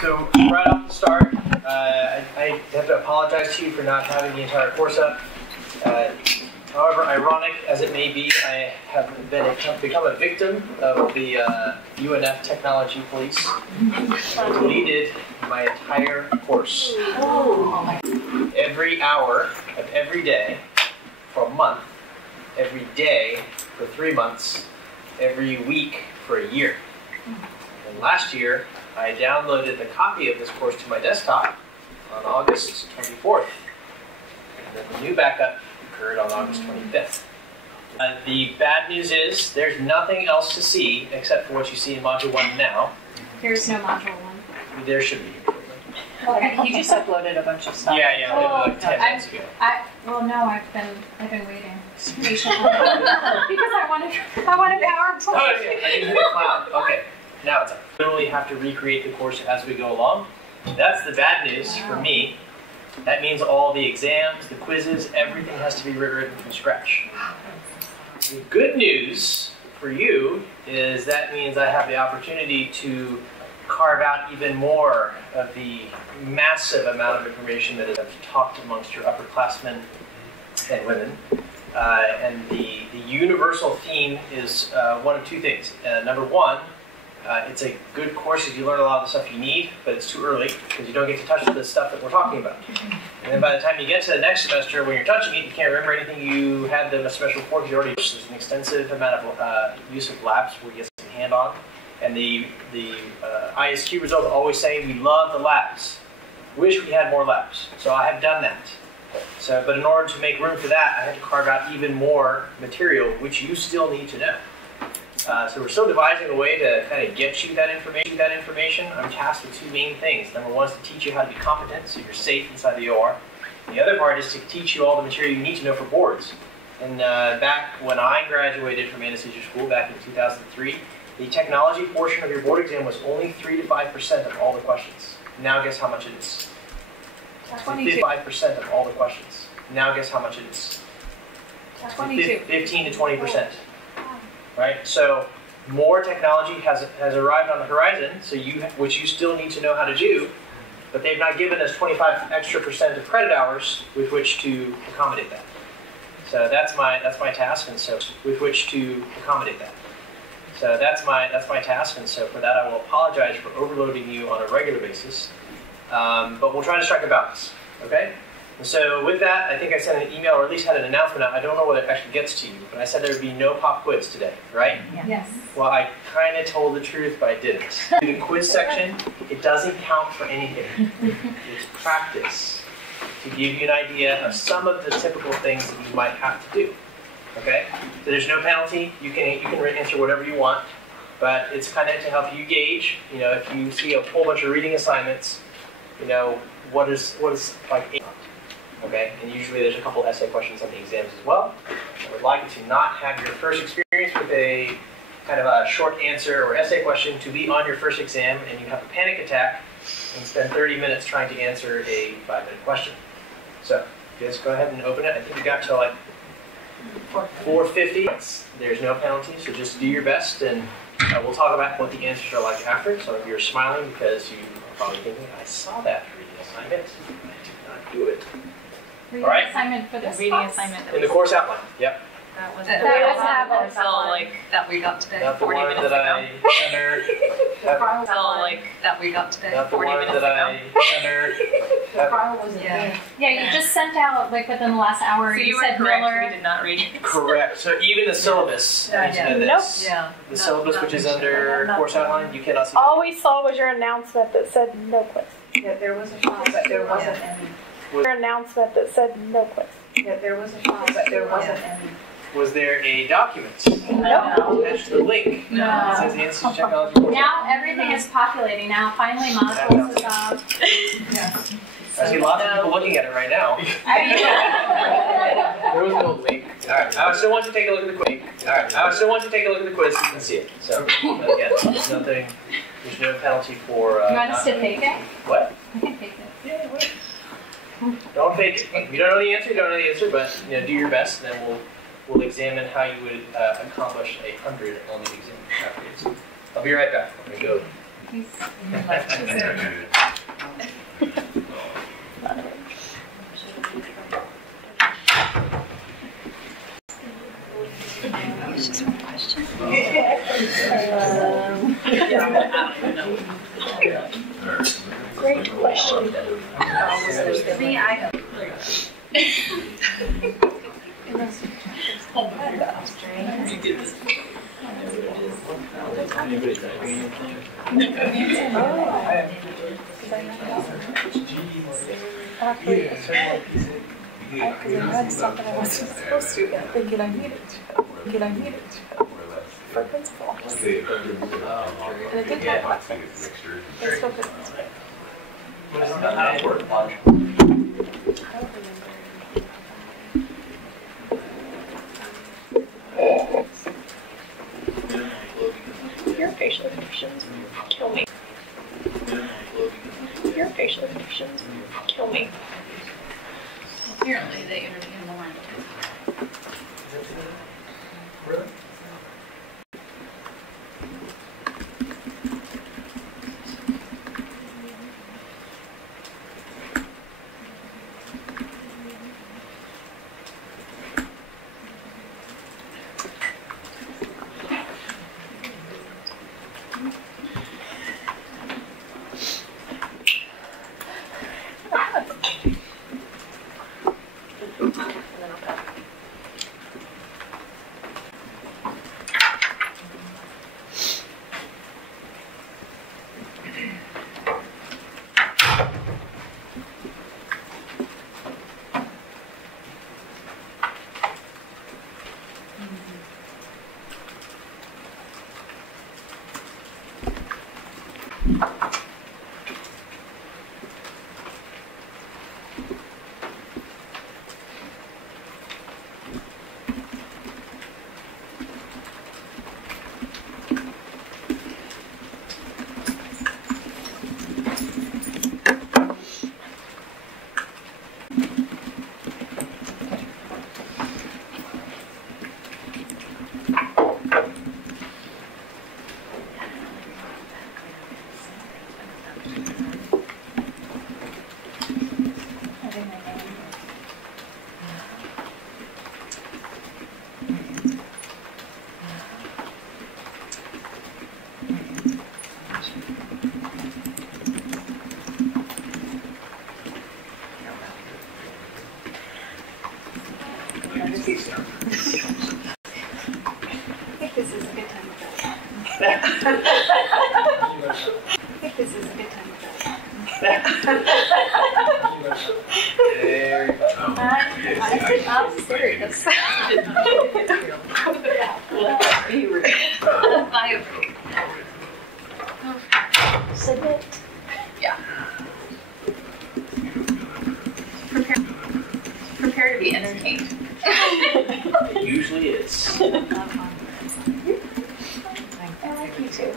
So right off the start, I have to apologize to you for not having the entire course up. However ironic as it may be, I have become a victim of the UNF technology police. I deleted my entire course. Every hour of every day for a month, every day for 3 months, every week for a year. And last year, I downloaded a copy of this course to my desktop on August 24th. And then the new backup occurred on August 25th. The bad news is there's nothing else to see except for what you see in Module 1 now. There's no Module 1. There should be. Okay, you just uploaded a bunch of stuff. Yeah, like 10 minutes ago. Well, no, I've been waiting patiently because I wanted PowerPoint. Oh, yeah, I didn't hit the cloud. Okay, now it's up. We literally have to recreate the course as we go along. That's the bad news for me. That means all the exams, the quizzes, everything has to be rewritten from scratch. The good news for you is that means I have the opportunity to carve out even more of the massive amount of information that is talked amongst your upperclassmen and women. And the universal theme is one of two things. Number one, it's a good course if you learn a lot of the stuff you need, but it's too early because you don't get to touch the stuff that we're talking about. And then by the time you get to the next semester, when you're touching it, you can't remember anything you had the semester before because you already there's an extensive amount of use of labs where you get some hand on. And the ISQ results always say we love the labs. Wish we had more labs. So I have done that. But in order to make room for that, I had to carve out even more material, which you still need to know. So we're still devising a way to kind of get you that information. I'm tasked with two main things. Number one is to teach you how to be competent, so you're safe inside the OR. And the other part is to teach you all the material you need to know for boards. And back when I graduated from Anesthesia school back in 2003, the technology portion of your board exam was only 3 to 5% of all the questions. Now guess how much it is? 5% of all the questions. Now guess how much it is? 22. 15 to 20%. Right? So more technology has arrived on the horizon, so which you still need to know how to do, but they've not given us 25% extra of credit hours with which to accommodate that. So that's my task, and so with which to accommodate that. So that's my task, and so for that I will apologize for overloading you on a regular basis, but we'll try to strike a balance. Okay? And so with that, I think I sent an email, or at least had an announcement out. I don't know whether it actually gets to you, but I said there would be no pop quiz today, right? Yes. Well, I kind of told the truth, but I didn't. In the quiz section, it doesn't count for anything. It's practice to give you an idea of some of the typical things that you might have to do. Okay? So there's no penalty. You can answer whatever you want, but it's kind of to help you gauge. You know, if you see a whole bunch of reading assignments, you know, what is like. Okay, and usually there's a couple essay questions on the exams as well. I would like you to not have your first experience with a kind of a short answer or essay question to be on your first exam and you have a panic attack and spend 30 minutes trying to answer a 5-minute question. So just go ahead and open it. I think we got to like 4:50. There's no penalty, so just do your best, and we'll talk about what the answers are like after. So if you're smiling because you are probably thinking, I saw that reading assignment, I did not do it. Reading All right. assignment for this reading class? assignment In the course outline, yep. that was like that we got today. Not the 40 one minutes that ago. I entered. That we got today. Not the 40 one minutes that ago. I entered. Yeah, you just sent out like within the last hour. So you said were correct. Miller. We did not read it. Correct. So even the syllabus, I need to know this. Yeah. The syllabus, which is under course outline, you cannot see. All we saw was your announcement that said no quiz. Yeah, there was a file, but there wasn't any. Your announcement that said no quiz. Yeah, there was a file, but there wasn't any. Was there a document No. attached to the link? No. It says the Institute of Technology. Now everything is populating. Now finally modules is up. I see lots of people looking at it right now. There was no link. All right. I still want you to take a look at the quiz. All right. I still want you to take a look at the quiz so you can see it. So again, there's nothing. There's no penalty for. You want us to fake it? What? I can fake it. Yeah. What? Don't fake it. If you don't know the answer, you don't know the answer. But you know, do your best, and then we'll examine how you would accomplish 100 on the exam afterwards. I'll be right back. I'm gonna go He's It's just one question. Great question. Me, I Because I read stuff that I wasn't supposed to yet, thinking I needed to. For principal. And it did talk about things. It still couldn't. What is the how to work Unplug? I don't remember. Your facial expressions kill me. Your facial expressions kill me. apparently they interview more. Really? I'm serious. Submit. Yeah. Prepare to be entertained. It usually is. I like you too.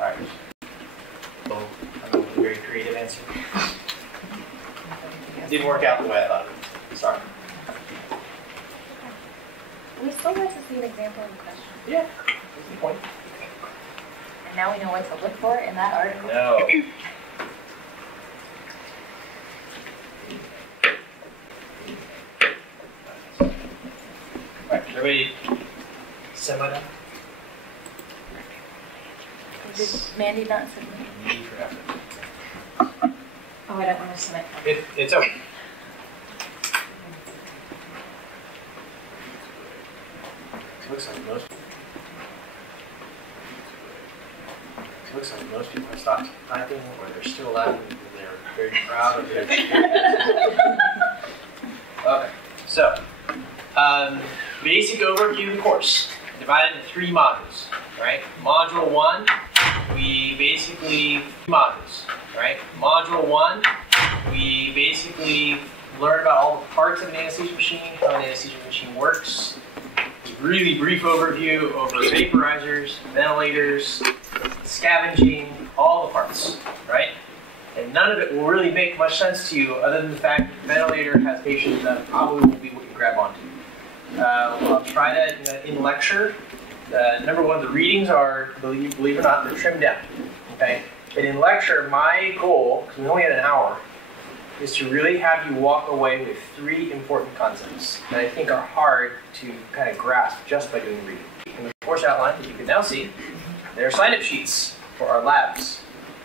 Alright. So, I'm going with a very creative answer. Didn't work out the way I thought it would. Sorry. We still get to see an example of the question. Yeah. That's the point. And now we know what to look for in that article. No. Alright, everybody semi-done? Did Mandy not submit? Need for effort. Oh, I don't want to submit. It's okay. Looks like most people have stopped typing, or they're still laughing, and they're very proud of their Okay, so basic overview of the course, divided into 3 modules, right? Module 1 we basically modules, right? Module 1, we basically learn about all the parts of an anesthesia machine, how an anesthesia machine works. Really brief overview over vaporizers, ventilators, scavenging, all the parts, right? And none of it will really make much sense to you other than the fact that the ventilator has patients that probably won't be what you grab onto. I'll try that in lecture. Number one, the readings are, believe it or not, they're trimmed down. Okay? And in lecture, my goal, because we only had an hour, is to really have you walk away with 3 important concepts that I think are hard to kind of grasp just by doing reading. In the course outline that you can now see, there are sign-up sheets for our labs.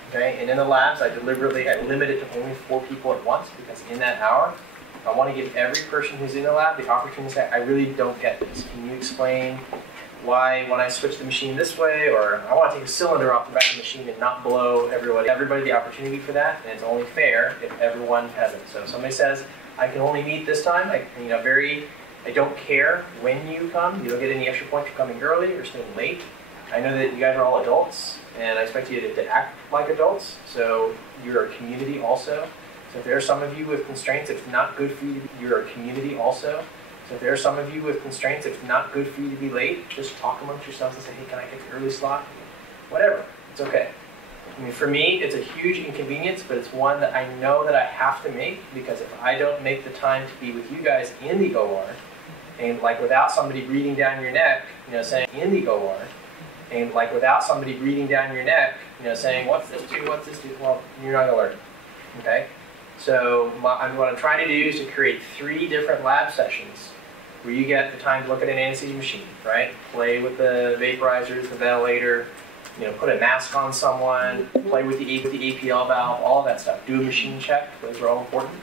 Okay? And in the labs, I limit it to only 4 people at once, because in that hour, I want to give every person who's in the lab the opportunity to say, I really don't get this. Can you explain why when I switch the machine this way, or I want to take a cylinder off the back of the machine and not blow everybody the opportunity for that, and it's only fair if everyone has it. So if somebody says, I can only meet this time, I don't care when you come, you don't get any extra points for coming early or staying late. I know that you guys are all adults, and I expect you to act like adults, so you're a community also. So if there are some of you with constraints, it's not good for you to be, you're a community also. So if there are some of you with constraints, it's not good for you to be late. Just talk amongst yourselves and say, hey, can I get the early slot? Whatever, it's okay. I mean, for me, it's a huge inconvenience, but it's one that I know that I have to make, because if I don't make the time to be with you guys in the OR, and like without somebody breathing down your neck, saying in the OR, and like without somebody breathing down your neck, saying, what's this do, well, you're not gonna learn, okay? So what I'm trying to do is to create 3 different lab sessions where you get the time to look at an anesthesia machine, right? Play with the vaporizers, the ventilator, put a mask on someone, play with the APL valve, all of that stuff. Do a machine check, those are all important.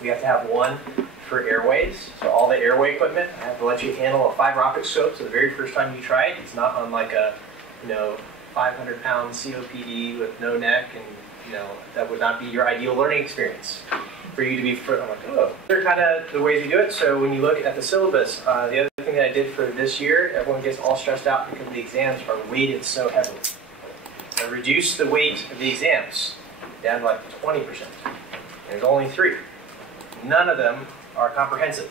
We have to have one for airways, so all the airway equipment, I have to let you handle a fiber optic scope, so the very first time you try it, it's not on like a 500-pound COPD with no neck, and that would not be your ideal learning experience for you to be. I'm like, oh, they're kind of the ways we do it. So when you look at the syllabus, the other thing that I did for this year, everyone gets all stressed out because the exams are weighted so heavily. I reduced the weight of the exams down to like 20%. There's only 3. None of them are comprehensive.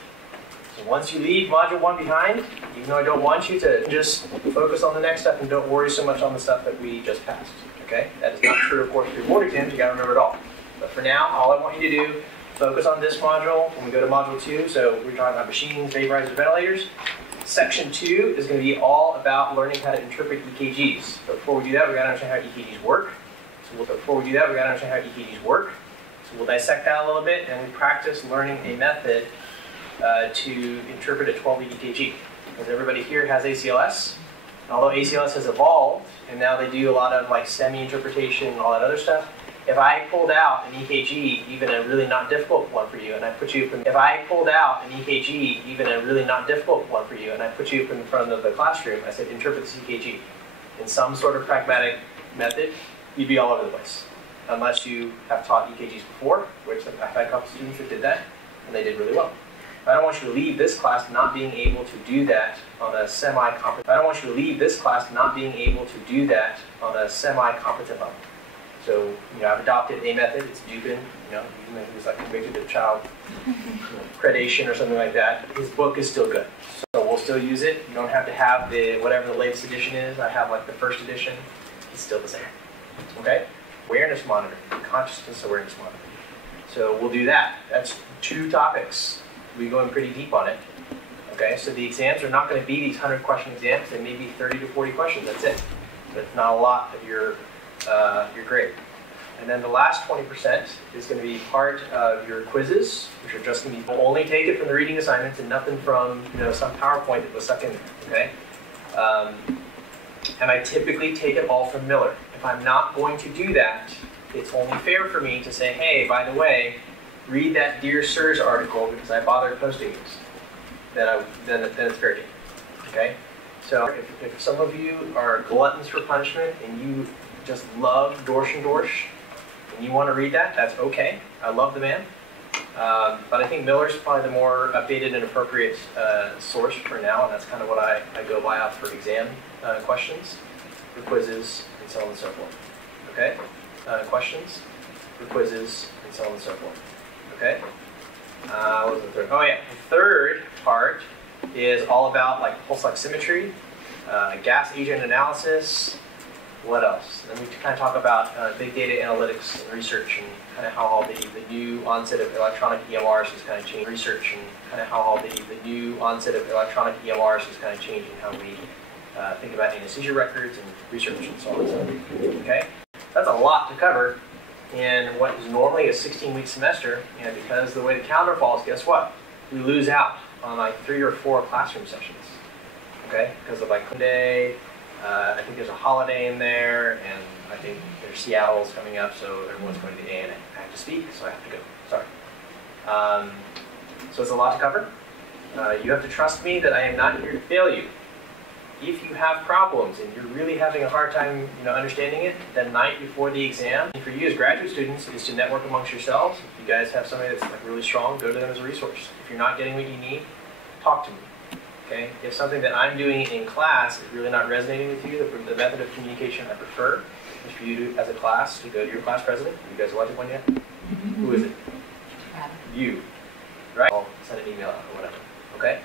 So once you leave Module 1 behind, even though I don't want you to just focus on the next step and don't worry so much on the stuff that we just passed. Okay? That is not true, of course, for your board exams. You got to remember it all. But for now, all I want you to do, focus on this module. When we go to Module 2, so we're talking about machines, vaporizers, ventilators. Section 2 is going to be all about learning how to interpret EKGs. But before we do that, we've got to understand how EKGs work. So we'll dissect that a little bit, and we practice learning a method to interpret a 12-lead EKG. Because everybody here has ACLS. Although ACLS has evolved, and now they do a lot of like STEMI interpretation and all that other stuff. If I pulled out an EKG, even a really not difficult one for you, and I put you in, in front of the classroom, I said, interpret this EKG in some sort of pragmatic method, you'd be all over the place. Unless you have taught EKGs before, which I've had a couple students that did that, and they did really well. I don't want you to leave this class not being able to do that on a semi-competent level. So, I've adopted a method. It's Dubin. He was like convicted of child predation or something like that. His book is still good, so we'll still use it. You don't have to have whatever the latest edition is. I have like the first edition. It's still the same. Okay. Awareness monitoring, consciousness awareness monitoring. So we'll do that. That's 2 topics. We're going pretty deep on it. Okay, so the exams are not going to be these 100-question exams. They may be 30 to 40 questions. That's it. But it's not a lot of your grade. And then the last 20% is going to be part of your quizzes, which are just going to be only take it from the reading assignments and nothing from some PowerPoint that was stuck in there. Okay, and I typically take it all from Miller. If I'm not going to do that, it's only fair for me to say, hey, by the way, read that Dear Sirs article because I bothered posting this. Then it's fair game. Okay? So if some of you are gluttons for punishment and you just love Dorsch and Dorsch and you want to read that, that's okay. I love the man. But I think Miller's probably the more updated and appropriate source for now, and that's kind of what I go by out for exam questions, for quizzes, and and so on and so forth. Okay? Questions for quizzes, and so on and so forth. Okay? What was the third? Oh yeah, the third part is all about like pulse oximetry, gas agent analysis. What else? And then we kind of talk about big data analytics and research, and kind of how all the new onset of electronic EMRs is kind of changing research, and kind of how all the new onset of electronic EMRs is kind of changing how we think about anesthesia records and research and so on and so forth. Okay? That's a lot to cover in what is normally a 16-week semester, and because the way the calendar falls, guess what? We lose out on like 3 or 4 classroom sessions. Okay? Because of like Monday, I think there's a holiday in there, and I think there's Seattle's coming up, so everyone's going to the A, and I have to speak, so I have to go. Sorry. So it's a lot to cover. You have to trust me that I am not here to fail you. If you have problems and you're really having a hard time, understanding it, the night before the exam, for you as graduate students, is to network amongst yourselves. If you guys have somebody that's like really strong, go to them as a resource. If you're not getting what you need, talk to me. Okay? If something that I'm doing in class is really not resonating with you, the method of communication I prefer is for you to, as a class, to go to your class president. You guys elected one yet? Who is it? You. Right? I'll send an email out or whatever. Okay?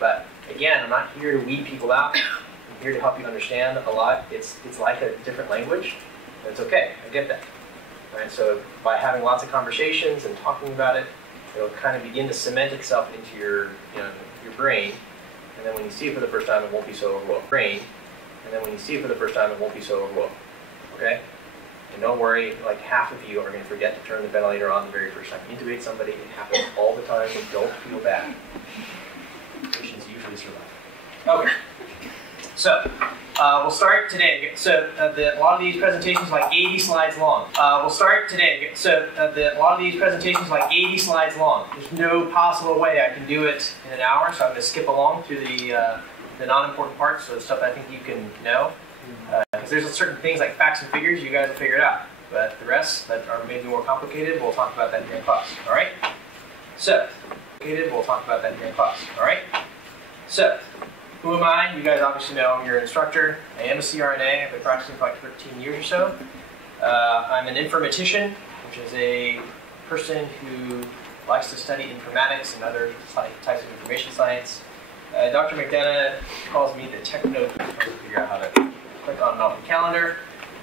But again, I'm not here to weed people out. I'm here to help you understand a lot. It's like a different language. And it's okay. I get that. Right? So by having lots of conversations and talking about it, it'll kind of begin to cement itself into your brain. And then when you see it for the first time, it won't be so overwhelming. And then when you see it for the first time, it won't be so overwhelming. Okay? And don't worry, like half of you are going to forget to turn the ventilator on the very first time you intubate somebody. It happens all the time. Don't feel bad. Patients usually survive. Okay. So, we'll start today. So, a lot of these presentations are like 80 slides long. We'll start today. So, a lot of these presentations are like 80 slides long. There's no possible way I can do it in an hour, so I'm going to skip along through the non-important parts, so the stuff I think you can know. Because there's certain things like facts and figures you guys will figure it out. But the rest that are maybe more complicated, we'll talk about that during class. All right? So, we'll talk about that during class. All right? So, who am I? You guys obviously know I'm your instructor. I am a CRNA. I've been practicing for like 13 years or so. I'm an informatician, which is a person who likes to study informatics and other types of information science. Dr. McDonough calls me the techno. I'm trying to figure out how to click on the calendar.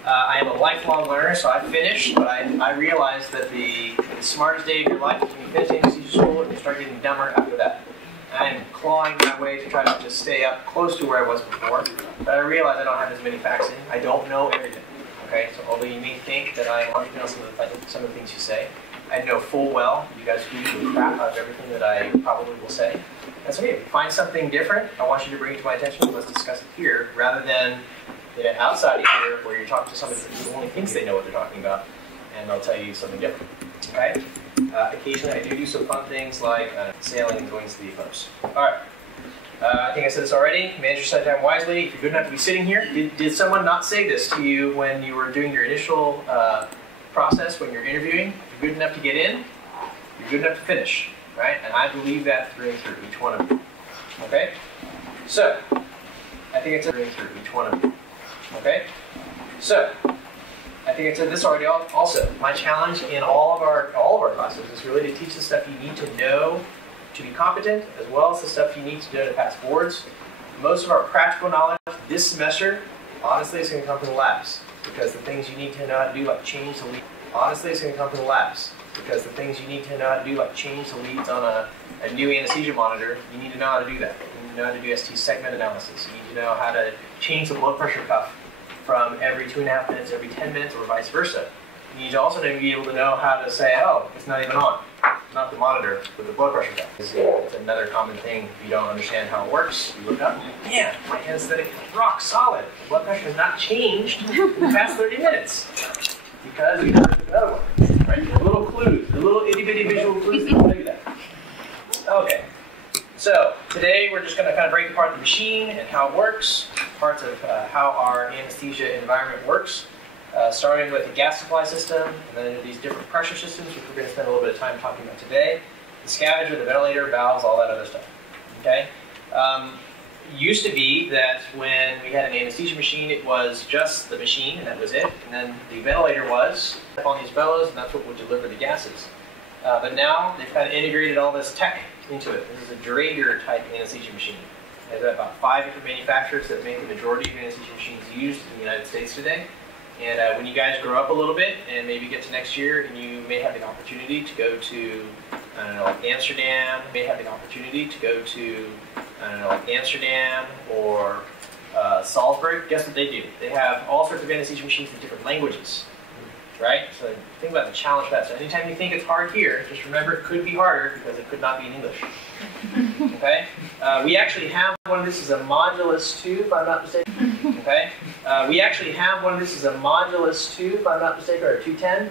I am a lifelong learner, so I finished, but I realized that the smartest day of your life is when you finish anesthesia school and you start getting dumber after that. I'm clawing my way to try to just stay up close to where I was before, but I realize I don't have as many facts in. I don't know everything. Okay, so although you may think that I know some of the things you say, I know full well you guys do the crap out of everything that I probably will say. That's okay. Find something different. I want you to bring it to my attention. Let's discuss it here, rather than outside of here, where you're talking to somebody who only thinks they know what they're talking about, and they'll tell you something different. Okay? Occasionally, I do some fun things like sailing and going to the eclipse. All right. I think I said this already. Manage your study time wisely. If you're good enough to be sitting here, did someone not say this to you when you were doing your initial process, when you're interviewing? If you're good enough to get in, you're good enough to finish, right? And I believe that through and through, each one of you. Okay? So, I think I said through and through, each one of you. Okay? So, I think I said this already also. My challenge in all of our classes is really to teach the stuff you need to know to be competent, as well as the stuff you need to know to pass boards. Most of our practical knowledge this semester, honestly, is going to come from the labs. Because the things you need to know how to do, like change the lead. Honestly, it's going to come from the labs. Because the things you need to know how to do, like change the leads on a new anesthesia monitor, you need to know how to do that. You need to know how to do ST segment analysis. You need to know how to change the blood pressure cuff from every 2.5 minutes, every 10 minutes, or vice versa. You need to also be able to know how to say, oh, it's not even on. It's not the monitor, but the blood pressure cuff. It's another common thing. If you don't understand how it works, you look up, man, my anesthetic is rock solid. The blood pressure has not changed in the past 30 minutes. Because we never took another one. Right? The little clues, the little itty-bitty visual clues that tell you that. Okay. So, today we're just going to kind of break apart the machine and how it works, parts of how our anesthesia environment works, starting with the gas supply system, and then these different pressure systems, which we're going to spend a little bit of time talking about today, the scavenger, the ventilator, valves, all that other stuff. Okay? used to be that when we had an anesthesia machine, it was just the machine and that was it. And then the ventilator was on these bellows, and that's what would deliver the gases. But now they've kind of integrated all this tech into it. This is a Draeger type anesthesia machine. There's about 5 different manufacturers that make the majority of anesthesia machines used in the United States today. And when you guys grow up a little bit and maybe get to next year, and you may have the opportunity to go to, I don't know, like Amsterdam, may have the opportunity to go to, I don't know, like Amsterdam or Salzburg, guess what they do? They have all sorts of anesthesia machines in different languages, right? So think about the challenge for that. So anytime you think it's hard here, just remember it could be harder because it could not be in English. Okay? We actually have one of this is a modulus 2, if I'm not mistaken. Okay? We actually have one of this is a modulus 2, if I'm not mistaken, or a 210.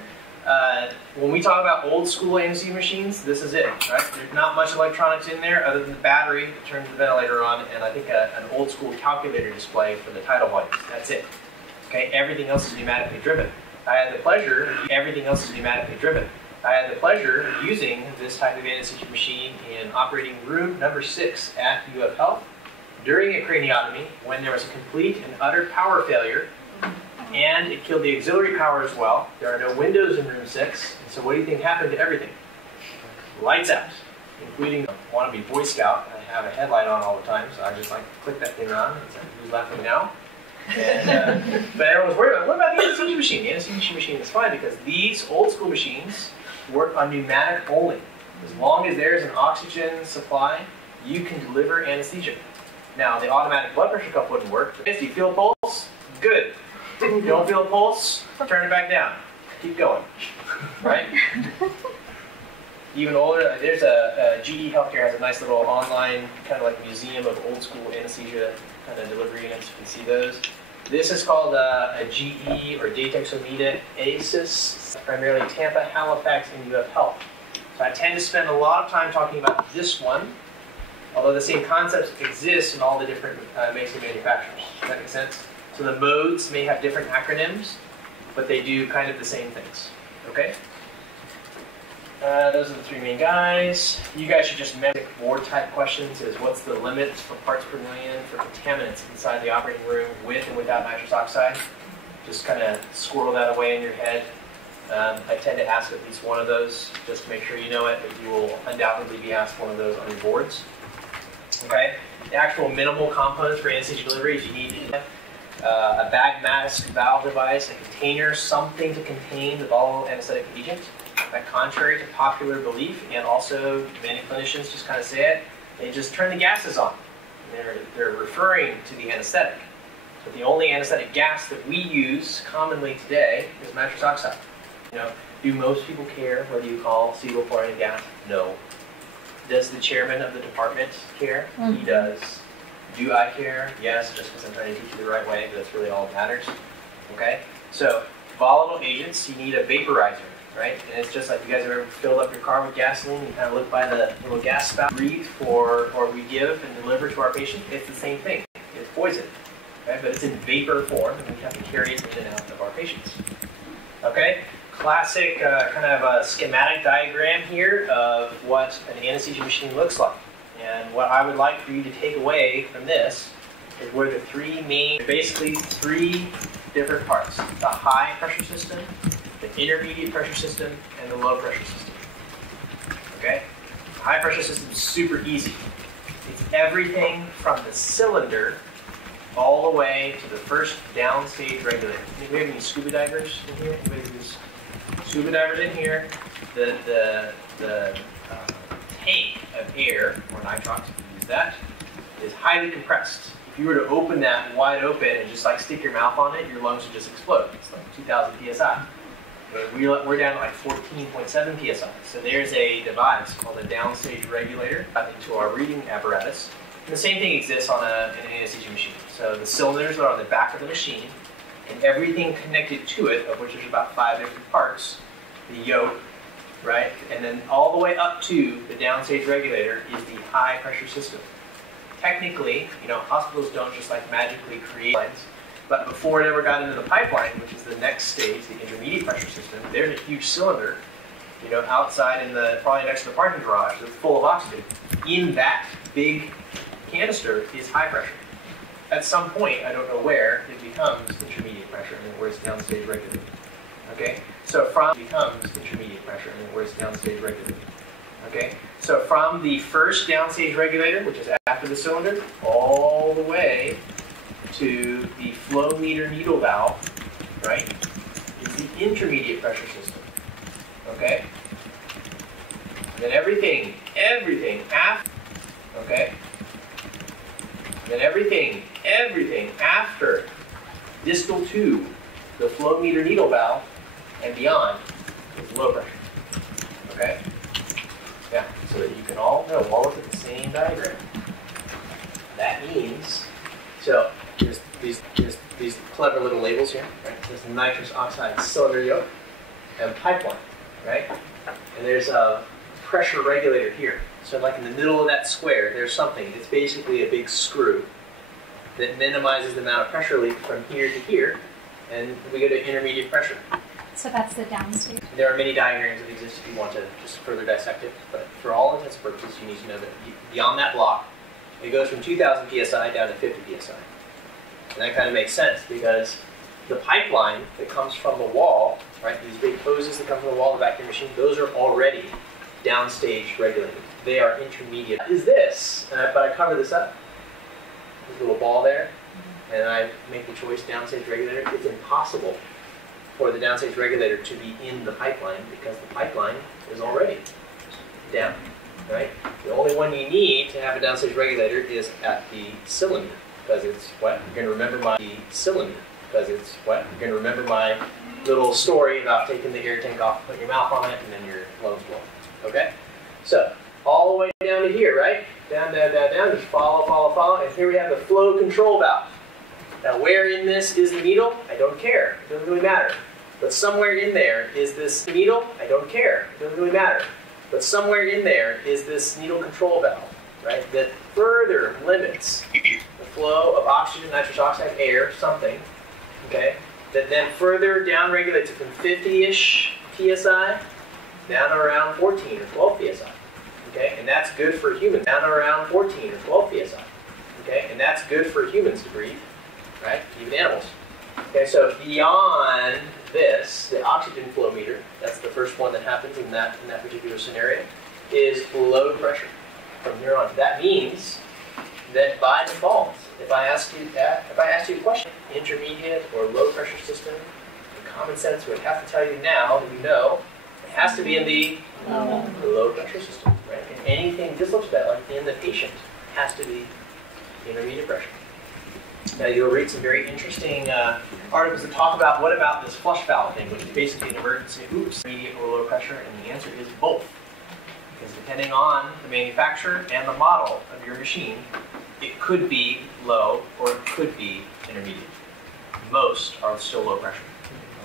When we talk about old school anesthesia machines, this is it, right? There's not much electronics in there other than the battery that turns the ventilator on, and I think an old school calculator display for the tidal volumes. That's it. Okay? Everything else is pneumatically driven. I had the pleasure, everything else is pneumatically driven. I had the pleasure of using this type of anesthesia machine in operating room number 6 at UF Health during a craniotomy when there was a complete and utter power failure, and it killed the auxiliary power as well. There are no windows in room 6, and so what do you think happened to everything? Lights out, including the wannabe Boy Scout. I have a headlight on all the time, so I just like to click that thing on and say, who's laughing now? And, but everyone's worried about, what about the anesthesia machine? The anesthesia machine is fine because these old school machines work on pneumatic only. As long as there's an oxygen supply, you can deliver anesthesia. Now, the automatic blood pressure cuff wouldn't work. Do you feel a pulse? Good. You don't feel a pulse? Turn it back down. Keep going. Right? Even older, there's GE Healthcare has a nice little online kind of like museum of old school anesthesia kind of delivery units. You can see those. This is called a GE or Datexomita ASIS, primarily Tampa, Halifax, and UF Health. So I tend to spend a lot of time talking about this one, although the same concepts exist in all the different makes and manufacturers. Does that make sense? So the modes may have different acronyms, but they do kind of the same things. Okay? Those are the 3 main guys. You guys should just remember board type questions is what's the limits for parts per million for contaminants inside the operating room with and without nitrous oxide. Just kind of squirrel that away in your head. I tend to ask at least one of those just to make sure you know it, but you will undoubtedly be asked one of those on your boards. Okay? The actual minimal components for anesthesia delivery is you need a bag mask valve device, a container, something to contain the volatile anesthetic agent. That contrary to popular belief, and also many clinicians just kind of say it, they just turn the gases on. They're referring to the anesthetic. But the only anesthetic gas that we use commonly today is nitrous oxide. You know, do most people care whether you call sevoflurane a gas? No. Does the chairman of the department care? He does. Do I care? Yes, just because I'm trying to teach you the right way, but that's really all that matters. Okay? So, volatile agents, you need a vaporizer. Right? And it's just like you guys have ever filled up your car with gasoline, you kind of look by the little gas spout, breathe for, or we give and deliver to our patient. It's the same thing. It's poison. Okay? But it's in vapor form, and we have to carry it in and out of our patients. Okay? Classic kind of a schematic diagram here of what an anesthesia machine looks like. And what I would like for you to take away from this is where the 3 main, basically 3 different parts. The high pressure system, the intermediate pressure system, and the low pressure system. Okay? The high pressure system is super easy. It's everything from the cylinder all the way to the first downstage regulator. Do we have any scuba divers in here? Anybody who's scuba divers in here? The tank of air, or nitrox, if you use that, is highly compressed. If you were to open that wide open and just like stick your mouth on it, your lungs would just explode. It's like 2,000 psi. We're down to like 14.7 psi. So there's a device called a downstage regulator into our reading apparatus. And the same thing exists on an anesthesia machine. So the cylinders are on the back of the machine, and everything connected to it, of which there's about 5 different parts, the yoke, right? And then all the way up to the downstage regulator is the high pressure system. Technically, you know, hospitals don't just like magically create lines. But before it ever got into the pipeline, which is the next stage, the intermediate pressure system, there's a huge cylinder, you know, outside in the, probably next to the parking garage that's full of oxygen. In that big canister is high pressure. At some point, I don't know where, it becomes intermediate pressure, and then where it's downstage regulated. Okay? So from becomes intermediate pressure, and then where it's downstage regulated. Okay? So from the first downstage regulator, which is after the cylinder, all the way to the flow meter needle valve, right, is the intermediate pressure system. Okay? And then everything after, okay? And then everything after distal to the flow meter needle valve and beyond is low pressure. Okay? Yeah, so that you can all know, all look at the same diagram. That means, so there's these clever little labels here, right? There's the nitrous oxide cylinder yoke and pipeline, right? And there's a pressure regulator here. So like in the middle of that square, there's something. It's basically a big screw that minimizes the amount of pressure leak from here to here, and we go to intermediate pressure. So that's the downstage. There are many diagrams that exist if you want to just further dissect it, but for all intents and purposes, you need to know that beyond that block, it goes from 2,000 psi down to 50 psi. And that kind of makes sense because the pipeline that comes from the wall, right, these big hoses that come from the wall of the vacuum machine, those are already downstage regulated. They are intermediate. Is this, but I cover this up, this little ball there, and I make the choice downstage regulator. It's impossible for the downstage regulator to be in the pipeline because the pipeline is already down, right? The only one you need to have a downstage regulator is at the cylinder because it's what? You're going to remember my cylinder because it's what? You're going to remember my little story about taking the air tank off, putting your mouth on it, and then your lungs blow. Okay? So, all the way down to here, right? Down, down, down, down, just follow, follow, follow, and here we have the flow control valve. Now, where in this is the needle? I don't care. It doesn't really matter. But somewhere in there is this needle? I don't care. It doesn't really matter. But somewhere in there is this needle control valve, right? That further limits the flow of oxygen, nitrous oxide, air, something, okay? That then further down regulates it from 50-ish psi down around 14 or 12 psi. Okay, and that's good for humans. Down around 14 or 12 psi. Okay, and that's good for humans to breathe, right? Even animals. Okay, so beyond this, the oxygen flow meter, that's the first one that happens in that particular scenario, is low pressure from here on. That means that by default, if I ask you a question, intermediate or low pressure system, common sense would have to tell you now that you know it has to be in the low pressure system, right? And anything, this looks bad, like in the patient, has to be intermediate pressure. Now you'll read some very interesting articles that talk about what about this flush valve thing, which is basically an emergency, intermediate or low pressure, and the answer is both. Because depending on the manufacturer and the model of your machine, it could be low or it could be intermediate. Most are still low pressure.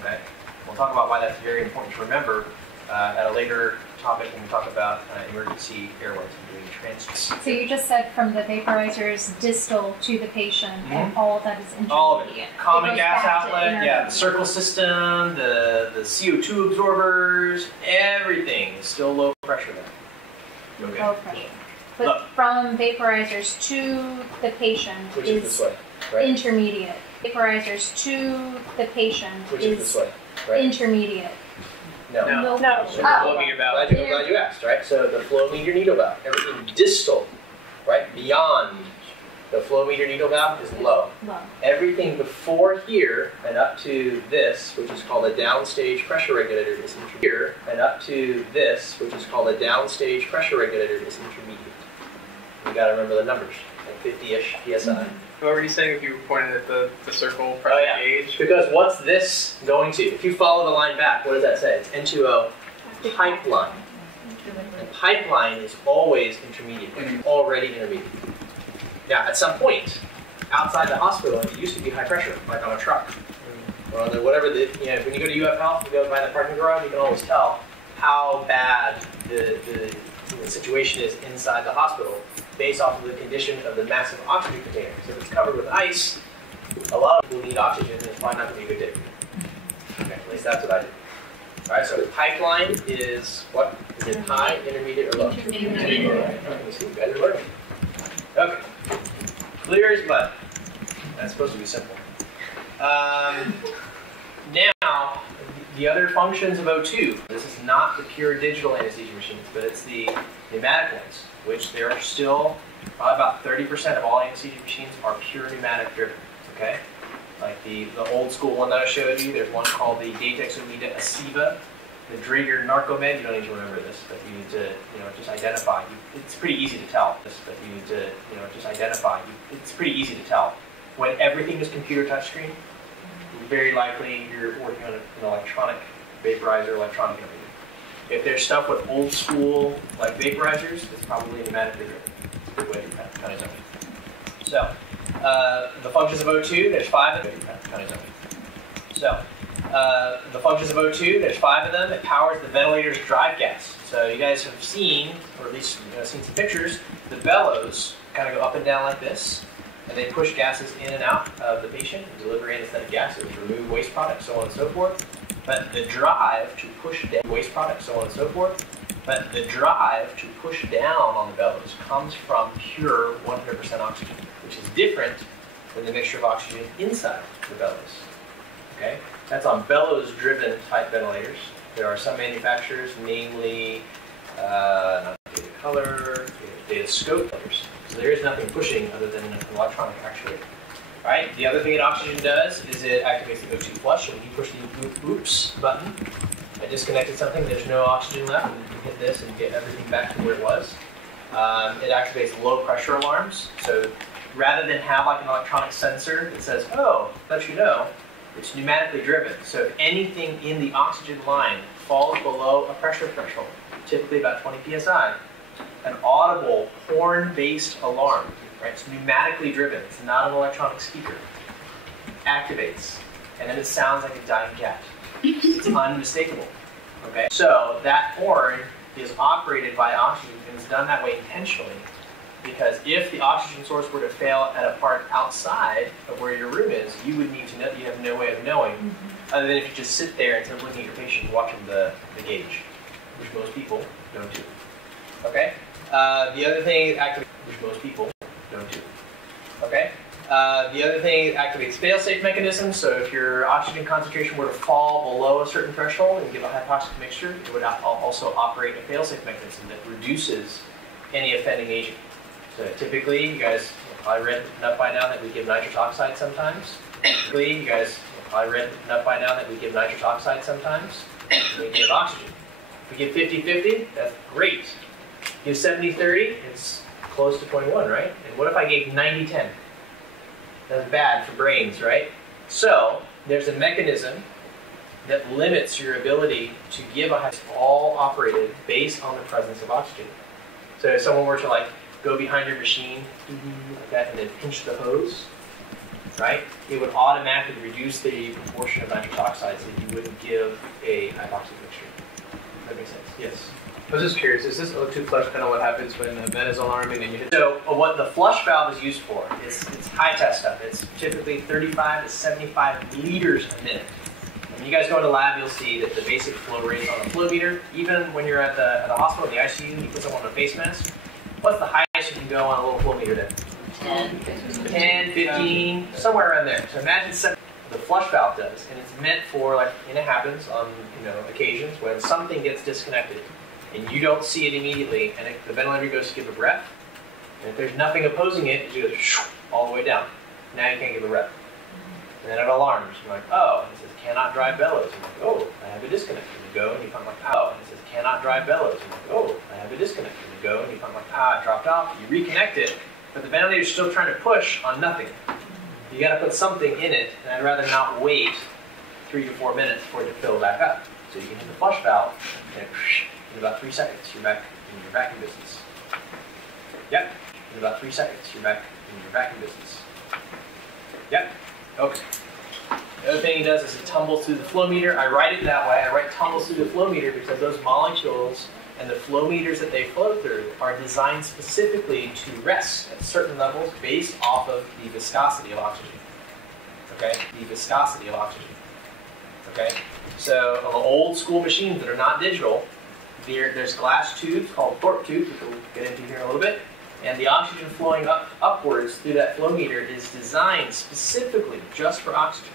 Okay? We'll talk about why that's very important to remember at a later topic when we talk about emergency airways and doing transfers. So you just said from the vaporizers distal to the patient, and all of that is intermediate. All of it. Common gas outlet, yeah, the circle system, the CO2 absorbers, everything is still low pressure there. Okay. Low pressure. But from vaporizers to the patient Which is this way, right? intermediate. Vaporizers to the patient Which is this way, right? intermediate. No. No. The flow meter valve. Glad you asked, right? So the flow meter needle valve, everything distal, right, beyond the flow meter needle valve is low. Everything before here and up to this, which is called a downstage pressure regulator, is intermediate. Here and up to this, which is called a downstage pressure regulator, is intermediate. You got to remember the numbers, like 50-ish psi. What were you saying if you pointed at the circle pressure gauge? Because what's this going to? If you follow the line back, what does that say? It's N2O pipeline. And pipeline is always intermediate. It's already intermediate. Now, at some point, outside the hospital, it used to be high pressure, like on a truck. Or on the whatever, when you go to UF Health, you go by the parking garage, you can always tell how bad the situation is inside the hospital based off of the condition of the massive oxygen container. So if it's covered with ice, a lot of people need oxygen, and it's probably not going to be a good day. Okay, at least that's what I did. All right, so the pipeline is what? Is it high, intermediate, or low? Intermediate. Okay, you see, you guys are learning. Okay. Clear as mud. That's supposed to be simple. Now, the other functions of O2. This is not the pure digital anesthesia machines, but it's the pneumatic ones, which there are still probably about 30% of all anesthesia machines are pure pneumatic driven. Okay, like the old school one that I showed you. There's one called the Datexomida Aceva, the Draeger Narcomed. You don't need to remember this, but you need to just identify. It's pretty easy to tell. But you need to just identify. It's pretty easy to tell when everything is computer touchscreen. Very likely you're working on an electronic vaporizer, electronic everything. If there's stuff with old school like vaporizers, it's probably pneumatically driven. It's a good way to kind of dummy. So the functions of O2, there's 5 of them. Kind of dummy. So the functions of O2, there's 5 of them. It powers the ventilator's drive gas. So you guys have seen, or at least seen some pictures, the bellows kind of go up and down like this. And they push gases in and out of the patient and deliver anesthetic gases, remove waste products, so on and so forth. But the drive to push down waste products, so on and so forth. But the drive to push down on the bellows comes from pure 100% oxygen, which is different than the mixture of oxygen inside the bellows. Okay, that's on bellows-driven type ventilators. There are some manufacturers, namely not Data Color, Data Scope ventilators. So there is nothing pushing other than an electronic actuator. Right? The other thing that oxygen does is it activates the O2 flush. So when you push the oops button, I disconnected something, there's no oxygen left, and you can hit this and get everything back to where it was. It activates low pressure alarms. So rather than have like an electronic sensor that says, oh, let you know, it's pneumatically driven. So if anything in the oxygen line falls below a pressure threshold, typically about 20 psi, an audible horn-based alarm, right? It's pneumatically driven. It's not an electronic speaker. Activates, and then it sounds like a dying cat. It's unmistakable. Okay. So that horn is operated by oxygen, and it's done that way intentionally, because if the oxygen source were to fail at a part outside of where your room is, you would need to know. You have no way of knowing, other than if you just sit there instead of looking at your patient, watching the gauge, which most people don't do. Okay. The other thing activates, which most people don't do. Okay. The other thing activates failsafe mechanisms. So if your oxygen concentration were to fall below a certain threshold and give a hypoxic mixture, it would also operate a failsafe mechanism that reduces any offending agent. So typically, you guys probably read enough by now that we give nitrous oxide sometimes. Typically, you guys probably read enough by now that we give nitrous oxide sometimes. We give oxygen. If we give 50-50, that's great. Give 70-30, it's close to 21, right? And what if I gave 90-10? That's bad for brains, right? So there's a mechanism that limits your ability to give a all operated based on the presence of oxygen. So if someone were to like go behind your machine like that and then pinch the hose, right? It would automatically reduce the proportion of nitrous oxide so that you wouldn't give a hypoxic mixture. That makes sense? Yes. I was just curious, is this O2 flush kind of what happens when a vent is alarming and you hit? So what the flush valve is used for is it's high test stuff. It's typically 35 to 75 liters a minute. When you guys go into the lab, you'll see that the basic flow rate on a flow meter, even when you're at the hospital, in the ICU, you put someone on a face mask, what's the highest you can go on a little flow meter then? 10, 15, somewhere around there. So imagine the flush valve does, and it's meant for, like, and it happens on occasions when something gets disconnected. And you don't see it immediately, and the ventilator goes to give a breath, and if there's nothing opposing it, it goes all the way down. Now you can't give a breath. And then it alarms. You're like, oh, and it says, cannot drive bellows. I'm like, oh, I have a disconnect. And you go, and you find like, oh, and it says, cannot drive bellows. I'm like, oh, I have a disconnect. And you go, and you find like, it dropped off. You reconnect it, but the ventilator's still trying to push on nothing. You got to put something in it, and I'd rather not wait 3 to 4 minutes for it to fill back up. So you can hit the flush valve, and in about 3 seconds, you're back in your vacuum business. Yep. In about 3 seconds, you're back in your vacuum business. Yep. Okay. The other thing he does is it tumbles through the flow meter. I write it that way. I write tumbles through the flow meter because those molecules and the flow meters that they flow through are designed specifically to rest at certain levels based off of the viscosity of oxygen. Okay? The viscosity of oxygen. Okay? So on the old school machines that are not digital, there's glass tubes called torque tubes, which we'll get into here in a little bit, And the oxygen flowing upwards through that flow meter is designed specifically just for oxygen.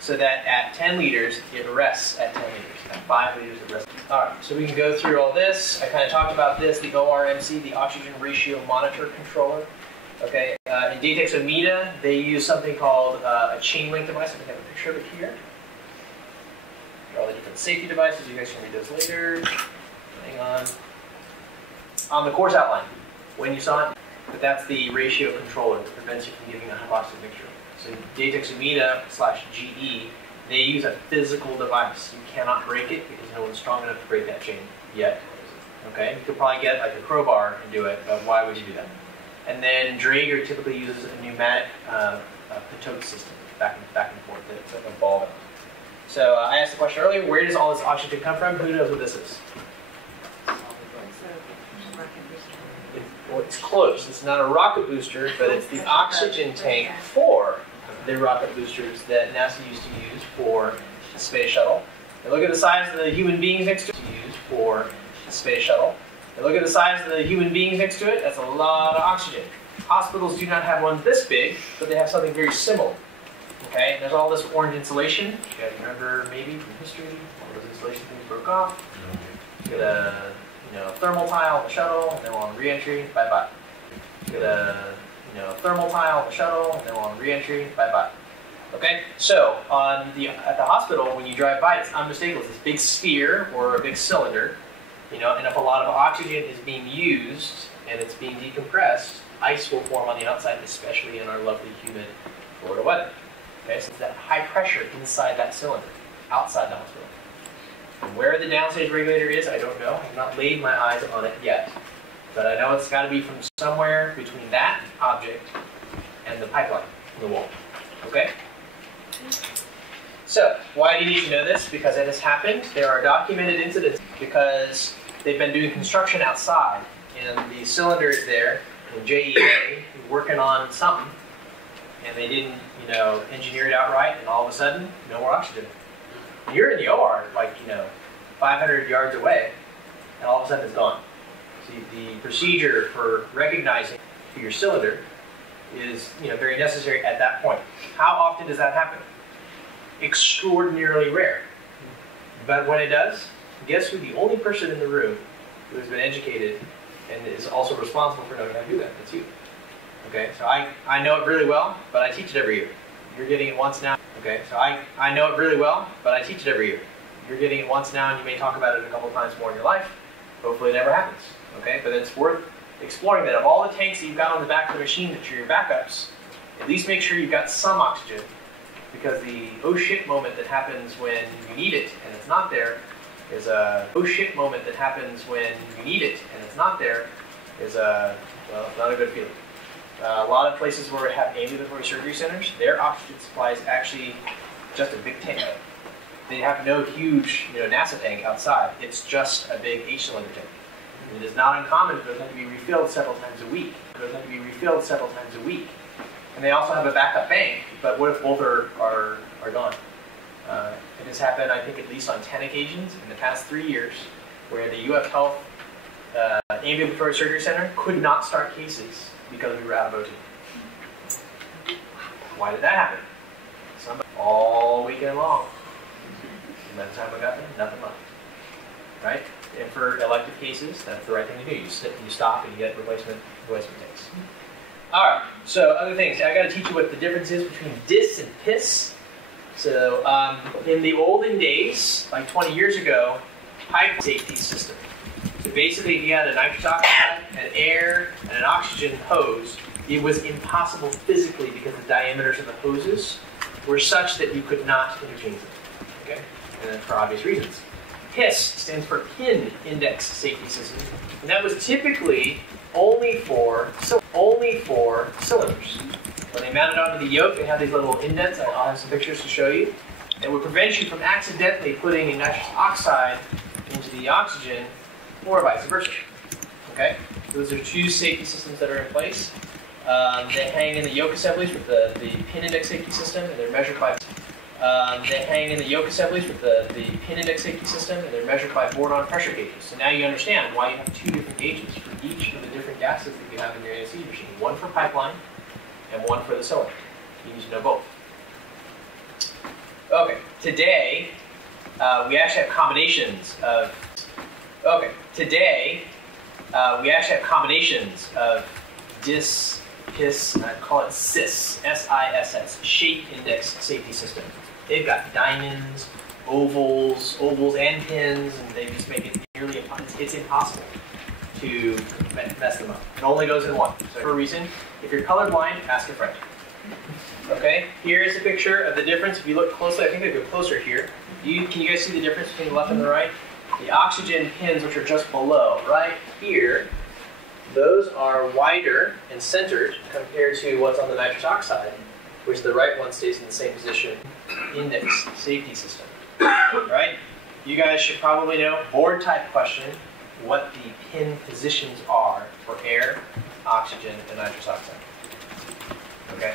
So that at 10 liters, it rests at 10 liters. At 5 liters, it rests. All right, so we can go through all this. I kind of talked about this, the ORMC, the Oxygen Ratio Monitor Controller. Okay, in Dataxometa, they use something called a chain link device. I'm going to have a picture of it here. All the different safety devices. You guys can read those later. Hang on. On the course outline, when you saw it, but that's the ratio controller that prevents you from giving a hypoxic mixture. So Dataxometa/GE, they use a physical device. You cannot break it because no one's strong enough to break that chain yet. Okay, you could probably get like a crowbar and do it, but why would you do that? And then Draeger typically uses a pneumatic pitote system, back and forth. It's like a ball valve. So I asked the question earlier, where does all this oxygen come from? Who knows what this is? Well, it's close. It's not a rocket booster, but it's the oxygen tank for the rocket boosters that NASA used to use for the space shuttle. And look at the size of the human beings next to it. For the space shuttle. And look at the size of the human beings next to it. That's a lot of oxygen. Hospitals do not have one this big, but they have something very similar. Okay, and there's all this orange insulation. You guys remember maybe from history, all those insulation things broke off. You get a thermal tile on the shuttle, and then we're on re-entry, bye-bye. You get a thermal tile on the shuttle, and then we're on re-entry, bye-bye. Okay, so at the hospital, when you drive by, it's unmistakable. It's this big sphere or a big cylinder, and if a lot of oxygen is being used and it's being decompressed, ice will form on the outside, especially in our lovely humid Florida weather. Okay, so it's that high pressure inside that cylinder, outside the hospital. And where the downstage regulator is, I don't know. I have not laid my eyes on it yet. But I know it's got to be from somewhere between that object and the pipeline in the wall. Okay? So, why do you need to know this? Because it has happened. There are documented incidents because they've been doing construction outside, and the cylinder is there, and JEA is working on something, and they didn't, engineer it out right, and all of a sudden, no more oxygen. And you're in the OR, 500 yards away, and all of a sudden it's gone. See, the procedure for recognizing your cylinder is, very necessary at that point. How often does that happen? Extraordinarily rare. But when it does, guess who the only person in the room who has been educated and is also responsible for knowing how to do that? It's you. Okay, so I know it really well, but I teach it every year. You're getting it once now. Okay, so I know it really well, but I teach it every year. You're getting it once now, and you may talk about it a couple times more in your life. Hopefully it never happens. Okay, but it's worth exploring that. Of all the tanks that you've got on the back of the machine that are your backups, at least make sure you've got some oxygen, because the oh shit moment that happens when you need it and it's not there is a oh shit moment that happens when you need it and it's not there is not a good feeling. A lot of places where we have ambulatory surgery centers, their oxygen supply is actually just a big tank. They have no huge, NASA tank outside. It's just a big H-cylinder tank. And it is not uncommon for those to be refilled several times a week. And they also have a backup bank, but what if both are gone? It has happened, I think, at least on 10 occasions in the past 3 years, where the UF Health Ambulatory Surgery Center could not start cases because we were out of O2. Why did that happen? Somebody all weekend long. And by the time we got there, nothing left. Right? And for elective cases, that's the right thing to do. You stop and you get replacement tanks. All right. So other things. I got to teach you what the difference is between DIS and PIS. So in the olden days, like 20 years ago, pipe safety system. So basically, if you had a nitrous oxide, an air, and an oxygen hose, it was impossible physically because the diameters of the hoses were such that you could not interchange them. Okay, and then for obvious reasons. PIS stands for Pin Index Safety System, and that was typically only for cylinders. When they mounted onto the yoke, they had these little indents. I'll have some pictures to show you. That would prevent you from accidentally putting a nitrous oxide into the oxygen, or vice versa. Okay, those are two safety systems that are in place. They hang in the yoke assemblies with the pin index safety system, and they're measured by. They hang in the yoke assemblies with the pin index safety system, and they're measured by board-on pressure gauges. So now you understand why you have two different gauges for each of the different gases that you have in your anesthesia machine. One for pipeline and one for the cylinder. You need to know both. Okay, today we actually have combinations of. Okay, today we actually have combinations of I call it SIS, S-I-S-S, Shape Index Safety System. They've got diamonds, ovals and pins, and they just make it nearly impossible. It's impossible to mess them up. It only goes in one. So for a reason, if you're colorblind, ask a friend. Okay, here's a picture of the difference. If you look closely, I think they go closer here. Can you guys see the difference between the left and the right? The oxygen pins, which are just below, right here, those are wider and centered compared to what's on the nitrous oxide, which the right one stays in the same position. Index safety system, right? You guys should probably know, board type question, what the pin positions are for air, oxygen, and nitrous oxide. Okay?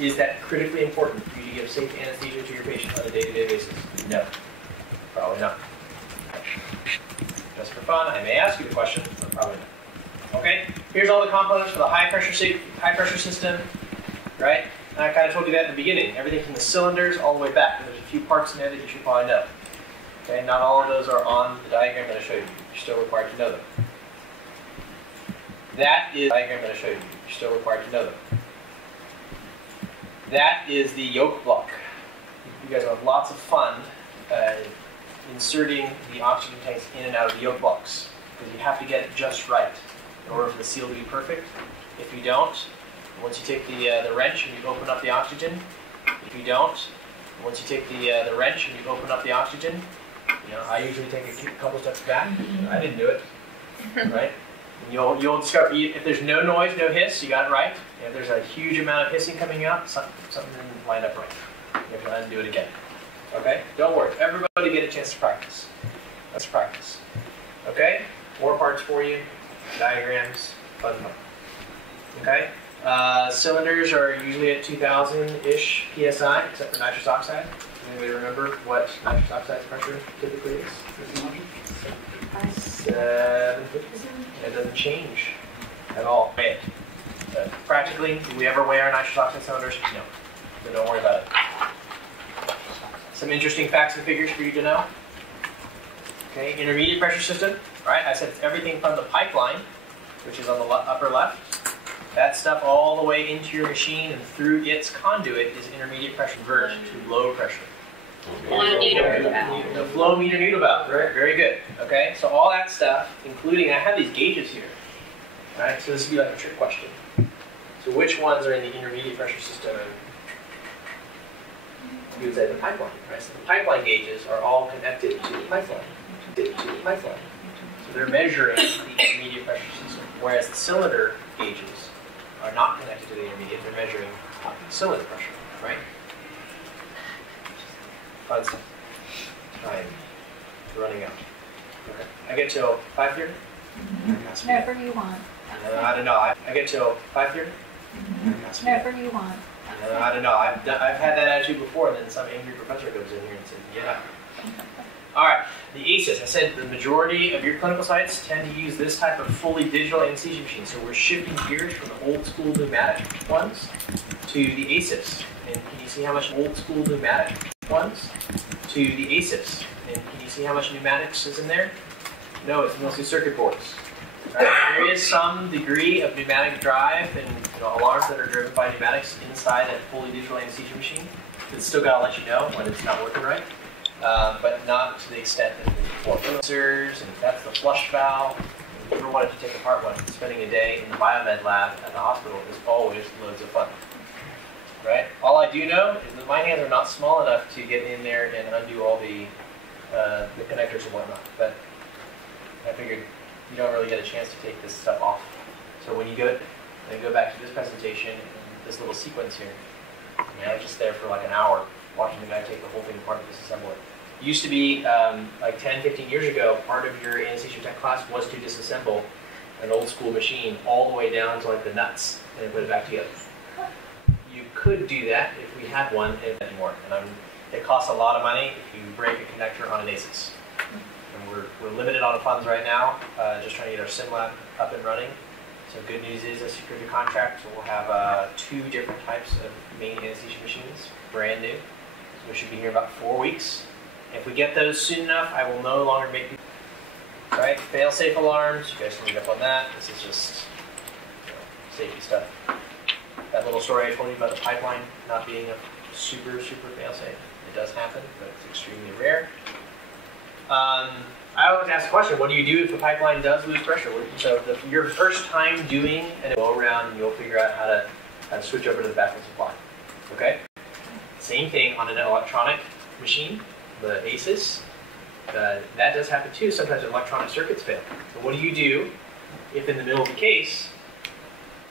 Is that critically important for you to give safe anesthesia to your patient on a day-to-day basis? No. Probably not. Just for fun, I may ask you the question, but probably not. Okay? Here's all the components for the high pressure system, right? And I kind of told you that in the beginning. Everything from the cylinders all the way back. There's a few parts in there that you should probably know. Okay? Not all of those are on the diagram that I showed you. You're still required to know them. That is the diagram that I showed you. You're still required to know them. That is the yoke block. You guys will have lots of fun inserting the oxygen tanks in and out of the yoke blocks, because you have to get it just right in order for the seal to be perfect. If you don't, once you take the wrench and you open up the oxygen, you know, I usually take a couple steps back. I didn't do it, right? And you'll discover, if there's no noise, no hiss, you got it right. And if there's a huge amount of hissing coming out, something didn't line up right. You have to undo it again. Okay? Don't worry. Everybody get a chance to practice. Let's practice. Okay? More parts for you. Diagrams. Fun. Okay? Cylinders are usually at 2,000-ish PSI, except for nitrous oxide. Anybody remember what nitrous oxide pressure typically is? 750. It doesn't change at all. Practically, do we ever weigh our nitrous oxide cylinders? No. So don't worry about it. Some interesting facts and figures for you to know. Okay, intermediate pressure system. Right, I said it's everything from the pipeline, which is on the upper left. That stuff all the way into your machine and through its conduit is intermediate pressure converted to low pressure. The flow meter needle valve. Very good. Okay, so all that stuff, including, I have these gauges here. Right, so this would be like a trick question. So which ones are in the intermediate pressure system? You would say the pipeline, right? So the pipeline gauges are all connected to the pipeline. So they're measuring the intermediate pressure system, whereas the cylinder gauges are not connected to the intermediate. They're measuring cylinder pressure, right? Fun stuff. Time running out. Okay. I get till 5:30. Whatever you want. I don't know. I get till 5:30. Whatever you want. I don't know. I've had that attitude before, and then some angry professor goes in here and says, "Yeah." All right. The ACES. I said the majority of your clinical sites tend to use this type of fully digital anesthesia machine. So we're shifting gears from the old school pneumatic ones to the ACES. And can you see how much old school pneumatic ones to the ACES? And can you see how much pneumatics is in there? No, it's mostly circuit boards. Right. There is some degree of pneumatic drive and alarms that are driven by pneumatics inside a fully digital anesthesia machine. It's still got to let you know when it's not working right, but not to the extent that the before. Sensors, and that's the flush valve. If you ever wanted to take apart one, spending a day in the biomed lab at the hospital is always loads of fun. Right? All I do know is that my hands are not small enough to get in there and undo all the connectors and whatnot. But I figured you don't really get a chance to take this stuff off. So when you go back to this presentation and this little sequence here, I was just there for like an hour watching the guy take the whole thing apart and disassemble it. It used to be like 10, 15 years ago, part of your anesthesia tech class was to disassemble an old school machine all the way down to like the nuts and then put it back together. You could do that if we had one anymore, and it costs a lot of money if you break a connector on an ASUS. And we're limited on funds right now, just trying to get our sim lab up and running. So good news is I secured the contract, so we'll have 2 different types of main anesthesia machines, brand new. So we should be here about 4 weeks. If we get those soon enough, I will no longer make people. Right, fail-safe alarms, you guys can read up on that. This is just safety stuff. That little story I told you about the pipeline not being a super fail-safe. It does happen, but it's extremely rare. I always ask the question, what do you do if the pipeline does lose pressure? So your first time doing an go around, and you'll figure out how to switch over to the backup supply. Okay? Same thing on an electronic machine, the ASUS. That does happen too. Sometimes electronic circuits fail. So what do you do if in the middle of the case,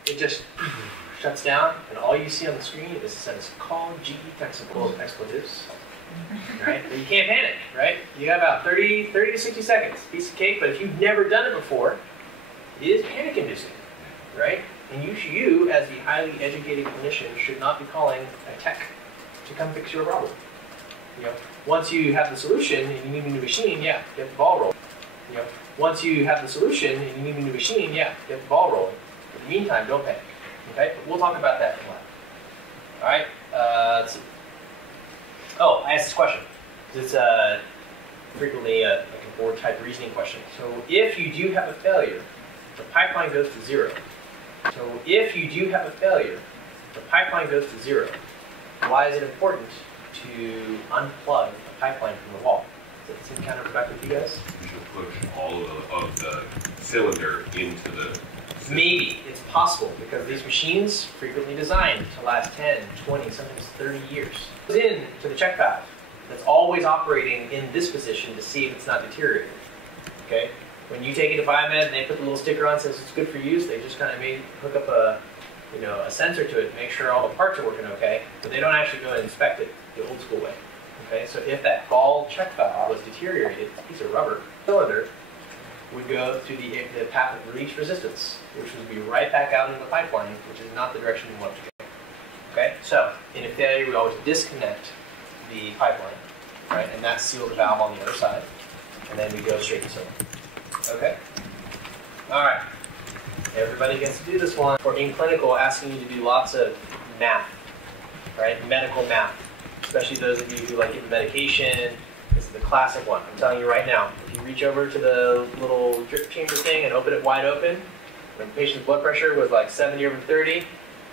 it just shuts down and all you see on the screen is it says call GE Technical expletives. Right? But you can't panic, right? You have about 30 to 60 seconds, piece of cake, but if you've never done it before, it is panic inducing, right? And you as the highly educated clinician should not be calling a tech to come fix your problem. Once you have the solution and you need a new machine, yeah, get the ball rolling. Once you have the solution and you need a new machine, yeah, get the ball rolling. In the meantime, don't panic. Okay? But we'll talk about that in a while. All right? Let's see. Oh, I asked this question. It's frequently like a board type reasoning question. So if you do have a failure, the pipeline goes to 0. So if you do have a failure, the pipeline goes to 0. Why is it important to unplug the pipeline from the wall? Does that seem counterproductive to you guys? You should push all of the cylinder into the... Maybe. It's possible because these machines frequently designed to last 10, 20, sometimes 30 years. It goes into the check valve that's always operating in this position to see if it's not deteriorating. Okay? When you take it to Biomed and they put the little sticker on that says it's good for use, they just kind of hook up a sensor to it to make sure all the parts are working okay, but they don't actually go and inspect it the old school way. Okay? So if that ball check valve was deteriorated, a piece of rubber cylinder would go through the path of least resistance, which would be right back out into the pipeline, which is not the direction we want to go. Okay, so in a failure, we always disconnect the pipeline, right, and that seals the valve on the other side, and then we go straight to cylinder. Okay, all right. Everybody gets to do this one. For in clinical, asking you to do lots of math, right, medical math, especially those of you who like giving medication. This is the classic one. I'm telling you right now. If you reach over to the little drip chamber thing and open it wide open, when the patient's blood pressure was like 70 over 30,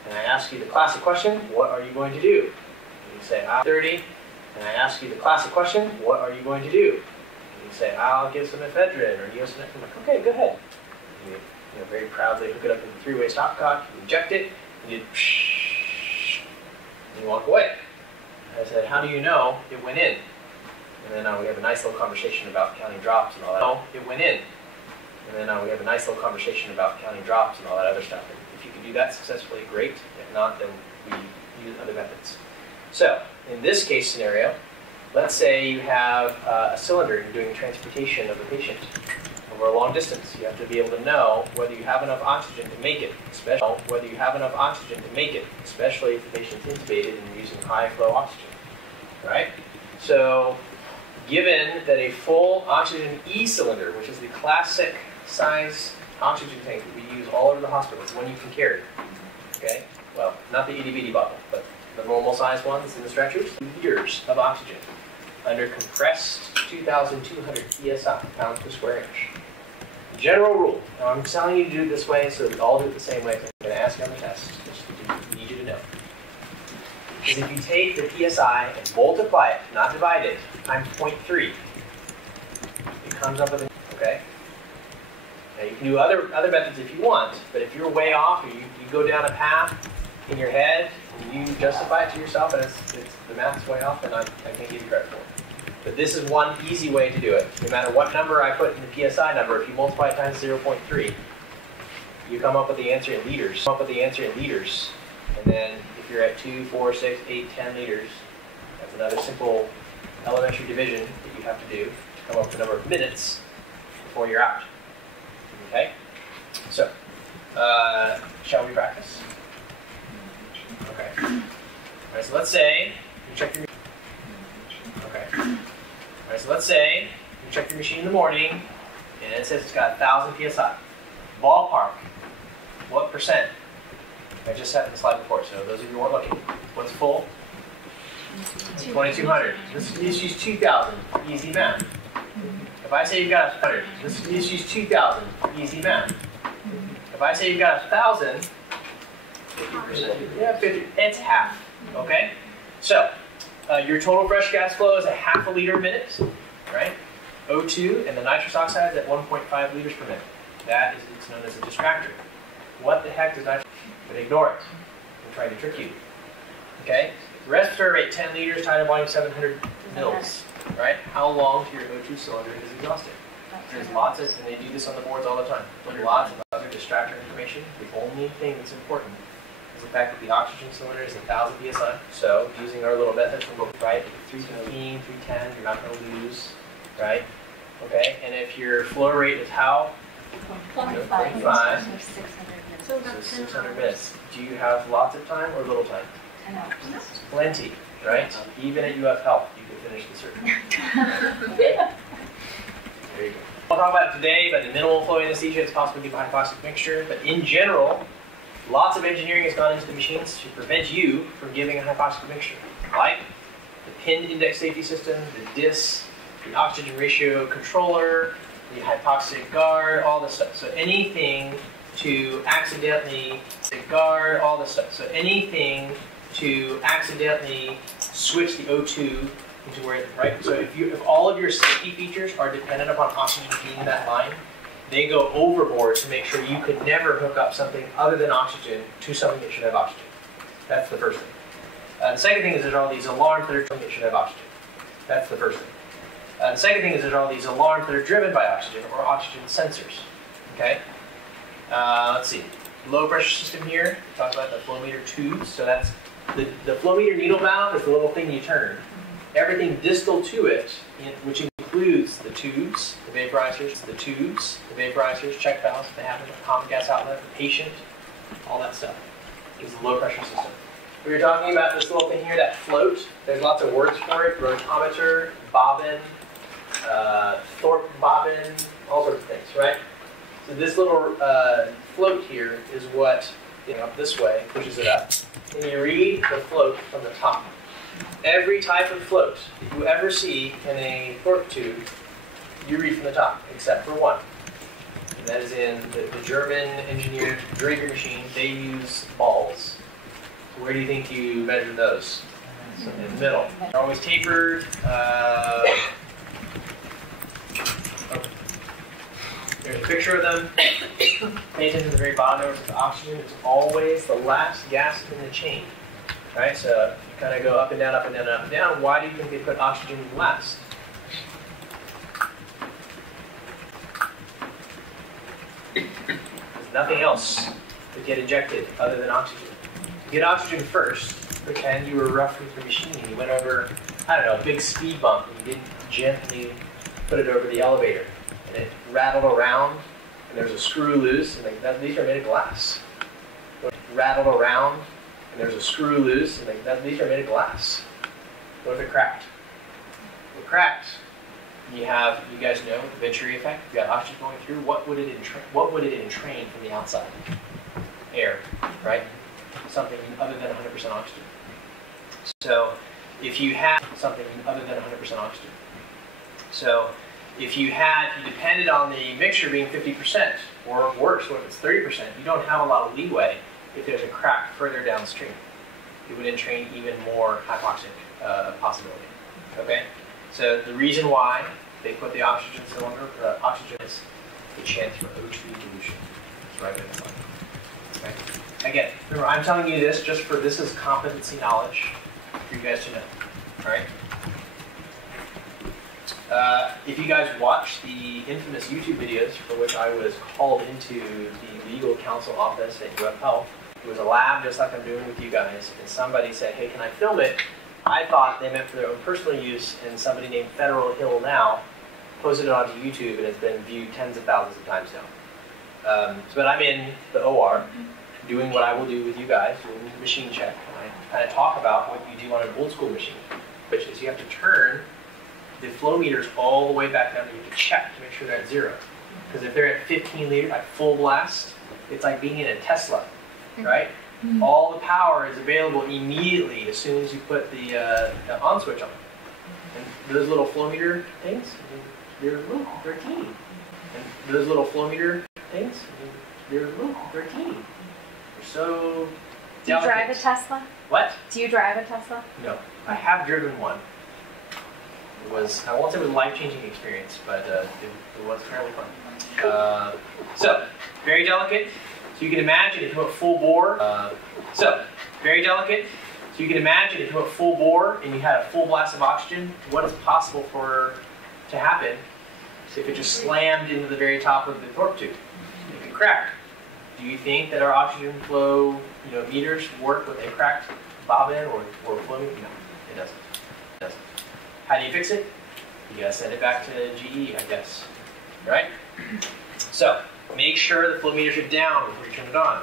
and I ask you the classic question, what are you going to do? And you say, I'm 30, and I ask you the classic question, what are you going to do? And you say, I'll give some ephedrine, or give some, I'm like, okay, go ahead. And you very proudly hook it up in the 3-way stopcock, you inject it, and you and you walk away. And I said, how do you know it went in? And then we have a nice little conversation about counting drops and all that. No, it went in. And then we have a nice little conversation about counting drops and all that other stuff. And if you can do that successfully, great. If not, then we use other methods. So, in this case scenario, let's say you have a cylinder and you're doing transportation of a patient over a long distance. You have to be able to know whether you have enough oxygen to make it, especially if the patient's intubated and you're using high flow oxygen. Right? So, given that a full oxygen E-cylinder, which is the classic size oxygen tank that we use all over the hospital, it's one you can carry. Okay? Well, not the itty-bitty bottle, but the normal size ones in the stretchers, liters of oxygen under compressed 2,200 psi, pounds per square inch. General rule. Now I'm telling you to do it this way so we all do it the same way. I'm going to ask you on the test. Just need you to know. Is if you take the PSI and multiply it, not divide it, times 0.3, it comes up with a, okay? Now you can do other methods if you want, but if you're way off, or you go down a path in your head, and you justify it to yourself, and the math's way off, then I can't give you credit for it. But this is one easy way to do it. No matter what number I put in the PSI number, if you multiply it times 0.3, you come up with the answer in liters. And then if you're at 2, 4, 6, 8, 10 liters, that's another simple elementary division that you have to do to come up with the number of minutes before you're out. Okay? So, shall we practice? Okay. All right, so let's say you check your. Okay. All right, so let's say you check your machine in the morning, and it says it's got 1,000 psi. Ballpark. What percent? I just had the slide before, so those of you who weren't looking, what's full? 2,200. Let's use 2,000. Easy math. If I say you've got 100, let's use 2,000. Easy math. If I say you've got 1,000, 50%. Yeah, 50. It's half. Okay. So your total fresh gas flow is a half a liter a minute, right? O2 and the nitrous oxide is at 1.5 liters per minute. That is it's known as a distractor. What the heck does nitrous? But ignore it. I'm trying to trick you. Okay. Respiratory rate 10 liters, tidal volume 700 mils. Right? How long to your O2 cylinder is exhausted? There's lots of, and they do this on the boards all the time. There's lots of other distractor information. The only thing that's important is the fact that the oxygen cylinder is 1,000 psi. So using our little method from both, right, 315, 310, you're not going to lose, right? Okay. And if your flow rate is how? 25. So 600 minutes. Do you have lots of time or little time? 10 hours. Plenty, right? Even at UF Health, you can finish the surgery. Okay? There you go. We'll talk about it today, but in minimal flow anesthesia, it's possible to give a hypoxic mixture. But in general, lots of engineering has gone into the machines to prevent you from giving a hypoxic mixture, like the PIN index safety system, the DIS, the oxygen ratio controller, the hypoxic guard, all this stuff. So anything to accidentally guard, all this stuff. So anything to accidentally switch the O2 into where, right? So if all of your safety features are dependent upon oxygen being that line, they go overboard to make sure you could never hook up something other than oxygen to something that should have oxygen. That's the first thing. The second thing is there's all these alarms that are something that should have oxygen. That's the first thing. The second thing is there's all these alarms that are driven by oxygen or oxygen sensors. Okay. Let's see. Low pressure system here. Talk about the flow meter tubes. So that's the flow meter needle valve is the little thing you turn. Everything distal to it, which includes the tubes, the vaporizers, check valves, if they happen, the common gas outlet, the patient, all that stuff is the low pressure system. We were talking about this little thing here, that float. There's lots of words for it: rotometer, bobbin, Thorpe bobbin, all sorts of things, right? So this little float here is what, up this way, pushes it up. And you read the float from the top. Every type of float that you ever see in a Thorpe tube, you read from the top, except for one. And that is in the German engineered Drager machine. They use balls. So where do you think you measure those? So in the middle. They're always tapered. There's a picture of them. Pay attention to the very bottom. There, the oxygen is always the last gas in the chain. Right? So you kind of go up and down, up and down, up and down. Why do you think they put oxygen last? There's nothing else to get injected other than oxygen. To get oxygen first, pretend you were rough with your machine. You went over, I don't know, a big speed bump, and you didn't gently put it over the elevator. And it rattled around, and there's a screw loose, and these are made of glass. Rattled around, and there's a screw loose, and these are made of glass. What if it cracked? If it cracked, you guys know the Venturi effect. You got oxygen going through. What would it entrain from the outside? Air, right? Something other than 100% oxygen. So if you had something other than 100% oxygen. So if you depended on the mixture being 50%, or worse, what if it's 30%, you don't have a lot of leeway if there's a crack further downstream. It would entrain even more hypoxic possibility. Okay? So the reason why they put the oxygen cylinder, oxygen is the chance for O2 dilution. It's right in the front. Okay? Again, remember, I'm telling you this this is competency knowledge for you guys to know. Alright? If you guys watch the infamous YouTube videos for which I was called into the legal counsel office at UF Health, it was a lab just like I'm doing with you guys, and somebody said, hey, can I film it? I thought they meant for their own personal use, and somebody named Federal Hill Now posted it onto YouTube, and it's been viewed tens of thousands of times now. But I'm in the OR, doing what I will do with you guys, doing the machine check. And I kind of talk about what you do on an old school machine, which is you have to turn the flow meters all the way back down, and you have to check to make sure they're at 0. Because if they're at 15 liters, like full blast, it's like being in a Tesla, right? All the power is available immediately as soon as you put the on switch on. And those little flow meter things, they're teeny. And those little flow meter things, they're teeny. They're so Do you delicate. drive a Tesla? What? Do you drive a Tesla? No, I have driven one. It was, I won't say it was a life-changing experience, but it was fairly fun. So, very delicate. So you can imagine if you went full bore. Very delicate. So you can imagine if you went full bore and you had a full blast of oxygen, what is possible to happen if it just slammed into the very top of the torque tube? It could crack. Do you think that our oxygen flow, meters work with a cracked bobbin or flow meter? No, it doesn't. It doesn't. How do you fix it? You gotta send it back to GE, I guess. Right? So make sure the flow meters are down before you turn it on.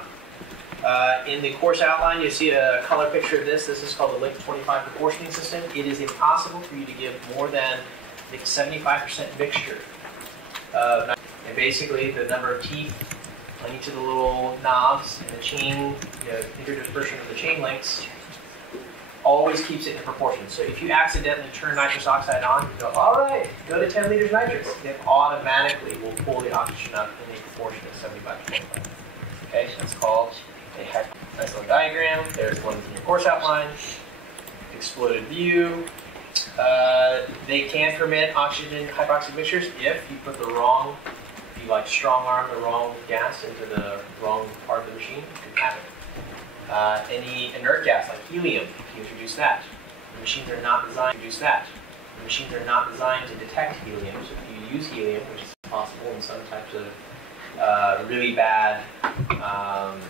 In the course outline, you see a color picture of this. This is called the Link 25 proportioning system. It is impossible for you to give more than 75% mixture. And basically, the number of teeth on each of the little knobs and the chain, interdispersion of the chain links, always keeps it in proportion. So if you accidentally turn nitrous oxide on, you go, all right, go to 10 liters nitrous. It automatically will pull the oxygen up in a proportion of 75 to 25. Okay, so that's called a nice little diagram. There's one in your course outline. Exploded view. They can permit oxygen hypoxia mixtures if you put if you strong arm the wrong gas into the wrong part of the machine, it can happen. Any inert gas like helium, if you introduce that. The machines are not designed to introduce that. The machines are not designed to detect helium. So if you use helium, which is possible in some types of really bad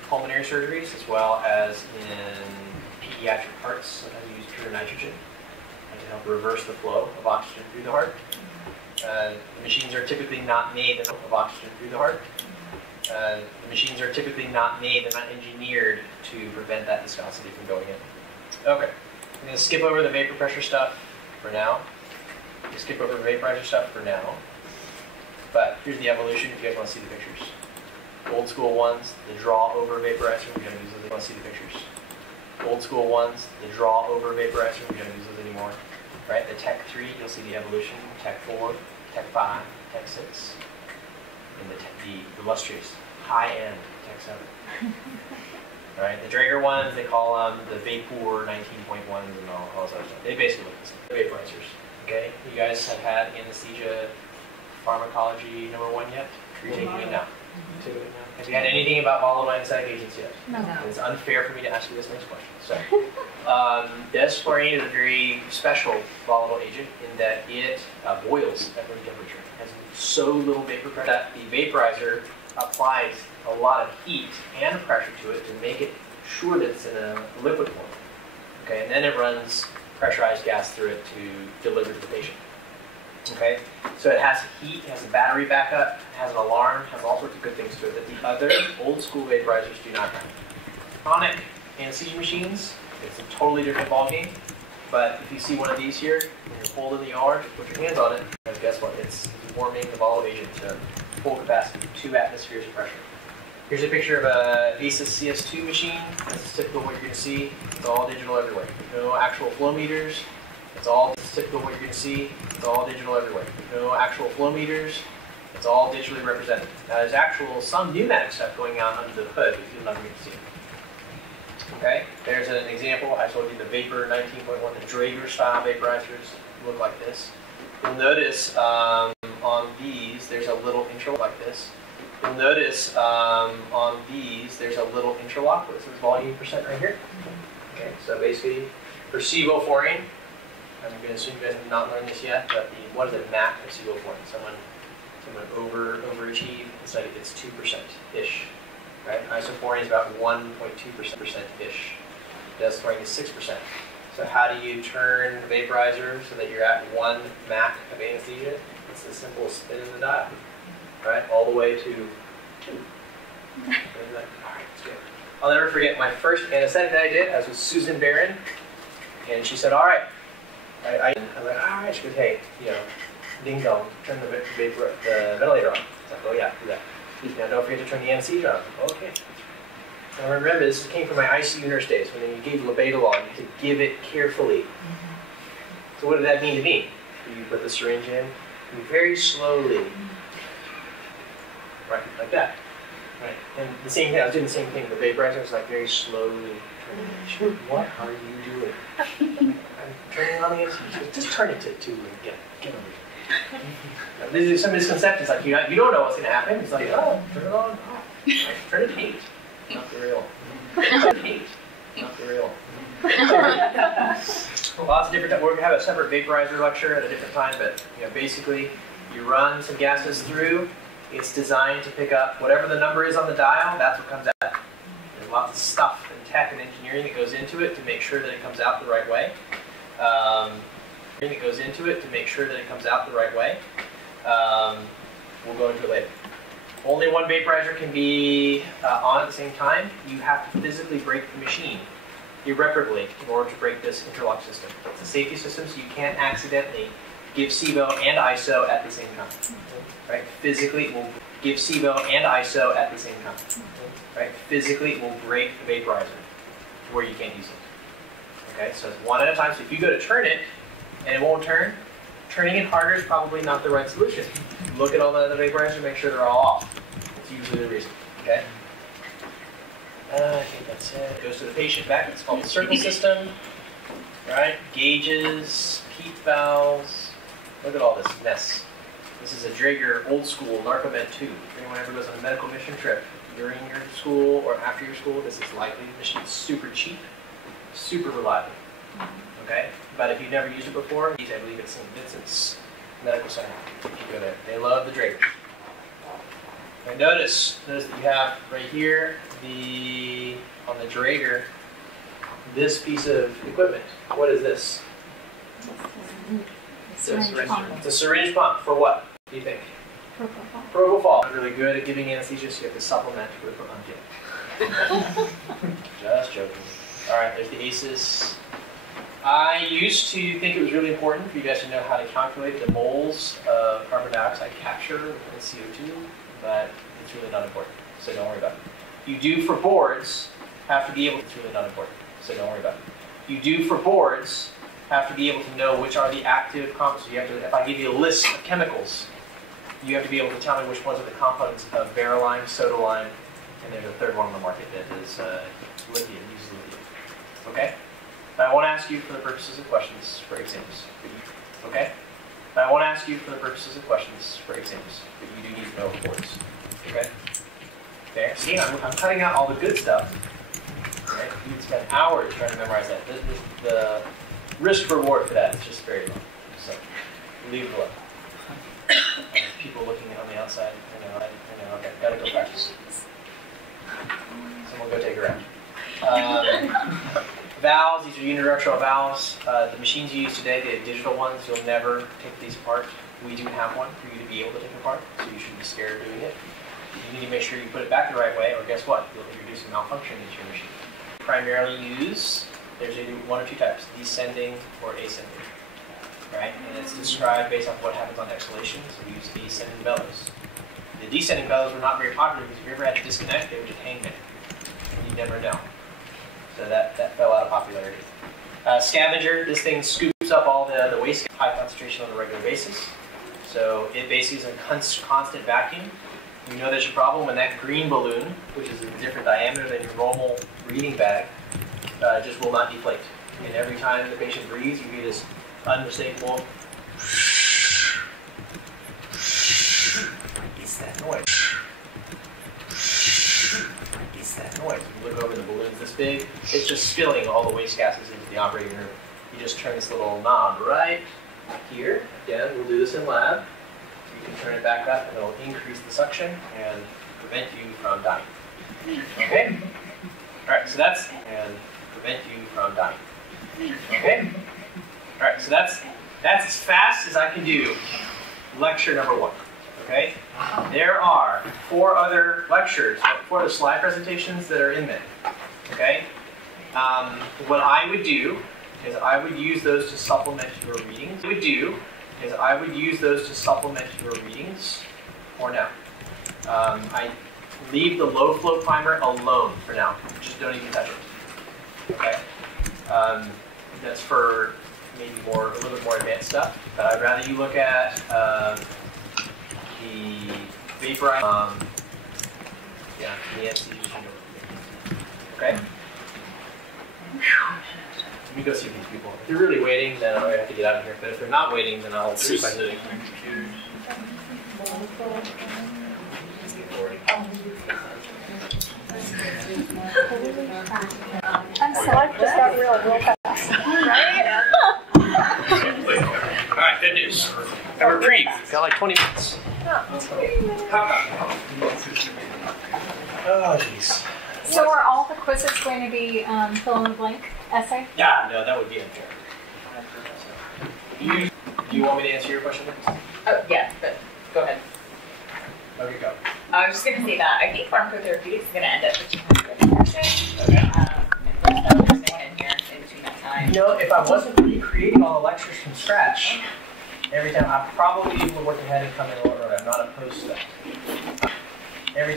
pulmonary surgeries, as well as in pediatric hearts, sometimes you use pure nitrogen to help reverse the flow of oxygen through the heart. The machines are typically not made of oxygen through the heart. The machines are typically not made, they're not engineered to prevent that viscosity from going in. Okay, I'm going to skip over the vapor pressure stuff for now. But here's the evolution if you guys want to see the pictures. Old school ones, the draw over vaporizer, we don't use those. Want to see the pictures. Old school ones, the draw over vaporizer, we don't use those anymore. Right, the Tech 3, you'll see the evolution. Tech 4, Tech 5, Tech 6. And the illustrious high-end Tech 7. Right, the Draeger ones, they call them the Vapor 19.1s and all that stuff. They basically look the same. Vaporizers. Okay, you guys have had anesthesia pharmacology #1 yet? You're taking it now. Have you had anything about volatile anesthetic agents yet? No. It's unfair for me to ask you this next question. So, desflurane is a very special volatile agent in that it boils at room temperature. It has so little vapor pressure that the vaporizer applies a lot of heat and pressure to it to make it sure that it's in a liquid form. Okay, and then it runs pressurized gas through it to deliver to the patient. Okay, so it has heat, it has a battery backup, it has an alarm, it has all sorts of good things to it that the other old school vaporizers do not have. Chronic anesthesia machines, it's a totally different ballgame. But if you see one of these here, when you're pulled in the OR, just put your hands on it, and guess what? It's warming the volatile agent to full capacity, 2 atmospheres of pressure. Here's a picture of a ACES CS2 machine. That's typical what you're going to see. It's all digital everywhere. No actual flow meters. It's typical what you're going to see. It's all digital everywhere. No actual flow meters. It's all digitally represented. Now there's some pneumatic stuff going on under the hood, but you're not going to see. Okay, there's an example. I told you the Vapor 19.1, the Draeger style vaporizers look like this. You'll notice on these, there's a little interlock like this. You'll notice on these, there's a little interlock with some volume percent right here. Okay, so basically, for sevoflurane, I'm going to assume you guys have not learned this yet, but what is a MAC of sevoflurane? Someone overachieve, it's like it's 2%-ish. Right? Isoflurane is about 1.2%-ish. Desflurane is 6%. So how do you turn the vaporizer so that you're at 1 MAC of anesthesia? It's the simple spin in the dial. Right? All the way to 2. All right, let's go. I'll never forget my first anesthetic that I did. I was with Susan Barron, and she said, "All right." I was like, "All right." She goes, "Hey, ding dong, turn the ventilator on." I was like, "Oh yeah, do that." Now don't forget to turn the anesthesia on. Okay. And I remember this came from my ICU nurse days when you gave labetalol, you had to give it carefully. So what did that mean to me? You put the syringe in, and very slowly, right, like that. Right. And the same thing, I was doing the same thing. The vaporizer was like very slowly turning it. She goes, "What are you doing?" I'm turning on the anesthesia. She goes, "Just turn it to 2 and get over it." There's some misconceptions, like you don't know what's going to happen. It's like, oh, turn it on. Oh. Like, turn it to 8. Not the real. Turn it to 8. Not the real. Lots of different. We're going to have a separate vaporizer lecture at a different time, but basically, you run some gases through. It's designed to pick up whatever the number is on the dial. That's what comes out. There's lots of stuff and tech and engineering that goes into it to make sure that it comes out the right way. We'll go into it later. Only one vaporizer can be on at the same time. You have to physically break the machine irreparably in order to break this interlock system. It's a safety system, so you can't accidentally give SIBO and ISO at the same time. Right? Physically, it will give SIBO and ISO at the same time. Right? Physically, it will break the vaporizer to where you can't use it. Okay, so it's one at a time. So if you go to turn it and it won't turn, turning it harder is probably not the right solution. Look at all the other vaporizers and make sure they're all off. That's usually the reason. Okay. I think that's it. It goes to the patient back. It's called the circle system. Right? Gauges, PEEP valves. Look at all this mess. This is a Draeger old school Narcomed 2. If anyone ever goes on a medical mission trip during your school or after your school, this is likely the machine's super cheap, super reliable. Okay? But if you've never used it before, I believe it's in Vincent's Medical Center. If you go there, they love the Draeger. And notice that you have right here on the Draeger this piece of equipment. What is this? It's a syringe pump for what? Do you think? Propofol. I'm really good at giving anesthesia, so you have to supplement with Just joking. All right, there's the ACEs. I used to think it was really important for you guys to know how to calculate the moles of carbon dioxide capture within CO2, but it's really not important, so don't worry about it. You do for boards have to be able to, it's really not important, so don't worry about it. You do for boards have to be able to know which are the active compounds. So you have to, if I give you a list of chemicals, you have to be able to tell me which ones are the components of berylline, soda lime, and there's a third one on the market that is lithium, uses lithium. Okay? But I won't ask you for the purposes of questions for exams. Okay? But I won't ask you for the purposes of questions for exams. But you do need to know boards. Okay? There. See, I'm cutting out all the good stuff. Right? You would spend hours trying to memorize that. The risk reward for that is just very low. So leave it alone. People looking on the outside. I know. Okay, gotta go practice. Someone go take her out. Valves, these are unidirectional valves. The machines you use today, they have digital ones. You'll never take these apart. We do have one for you to be able to take apart, so you shouldn't be scared of doing it. You need to make sure you put it back the right way, or guess what? You'll introduce a malfunction into your machine. Primarily use, there's either one or two types, descending or ascending. Right? And it's described based on what happens on exhalation, so we use ascending bellows. The descending bellows were not very popular because if you ever had to disconnect, they would just hang there. And you never know. So that fell out of popularity. Scavenger, this thing scoops up all the waste, high concentration on a regular basis. So it basically is a constant vacuum. You know there's a problem when that green balloon, which is a different diameter than your normal breathing bag, just will not deflate. And every time the patient breathes, you hear this unmistakable, it's that noise. It's that noise. You look over, the balloon's this big, it's just spilling all the waste gases into the operating room. You just turn this little knob right here. Again, we'll do this in lab. You can turn it back up and it'll increase the suction and prevent you from dying. Okay? Alright, so that's, and prevent you from dying. Okay? Alright, so that's as fast as I can do lecture number 1. Okay? There are 4 other lectures, 4 other slide presentations that are in there. Okay? What I would do is I would use those to supplement your readings. I would use those to supplement your readings for now. I leave the low flow primer alone for now. Just don't even touch it. Okay? That's for maybe a little bit more advanced stuff. But I'd rather you look at the vaporizer. Yeah, the anesthesia. Okay? Let me go see these people. If they're really waiting, then I'll have to get out of here. But if they're not waiting, then I'll see if I can. I'm sorry, just got real fast. Right? All right, good news. A reprieve. Got like 20 minutes. Oh, jeez. So are all the quizzes going to be fill in the blank essay? Yeah, no, that would be unfair. Do you want me to answer your question next? Oh, yes, but go ahead. Okay, go. I was just going to say that I think pharmacotherapeutics is going to end up with 200 questions. Okay. And there's no person in here in between that time. You know, if I wasn't recreating all the lectures from scratch, every time I probably would work ahead and come in a little early. I'm not opposed to that. I'm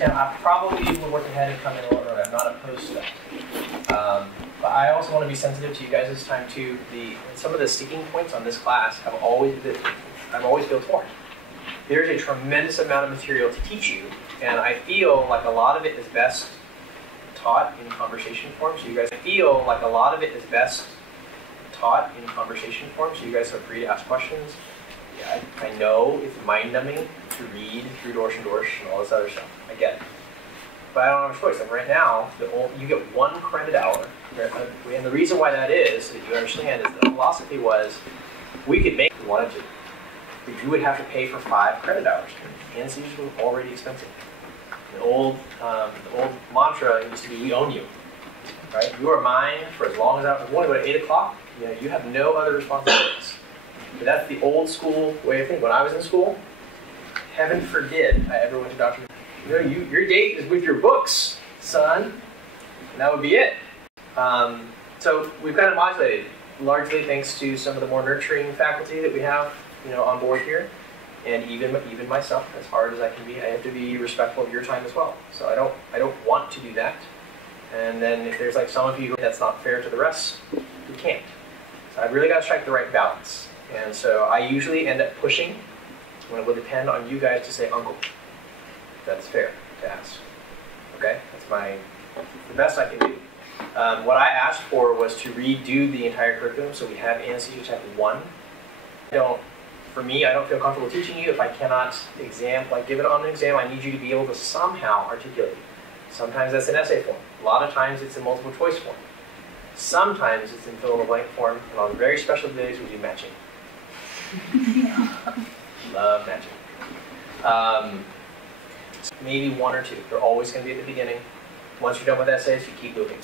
not opposed to that. But I also want to be sensitive to you guys' time too. Some of the sticking points on this class I've always feel torn. There's a tremendous amount of material to teach you, and I feel like a lot of it is best taught in conversation form. So you guys are free to ask questions. Yeah, I know it's mind-numbing to read through Dorsch and all this other stuff. I get it. But I don't have a choice. Like right now, you get 1 credit hour. And the reason why that is, that you understand, is the philosophy was we could make if we wanted to. But you would have to pay for 5 credit hours. Anesthesia was already expensive. The old mantra used to be, we own you. Right? You are mine for as long as I want to go to 8 o'clock. You know, you have no other responsibilities. But that's the old school way of thinking. When I was in school, heaven forbid I ever went to Dr. You know, your date is with your books, son. And that would be it. So we've kind of modulated, largely thanks to some of the more nurturing faculty that we have, on board here, and even myself. As hard as I can be, I have to be respectful of your time as well. So I don't want to do that. And then if there's like some of you who that's not fair to the rest, you can't. So I've really got to strike the right balance. And so I usually end up pushing when it will depend on you guys to say uncle. That's fair to ask. Okay? That's the best I can do. What I asked for was to redo the entire curriculum, so we have Anesthesia Tech 1. For me, I don't feel comfortable teaching you if I cannot give it on an exam. I need you to be able to somehow articulate. Sometimes that's in essay form. A lot of times it's in multiple choice form. Sometimes it's in fill-in-the-blank form, and on very special days we do matching. Love matching. Maybe 1 or 2. They're always going to be at the beginning. Once you're done with essays, you keep moving.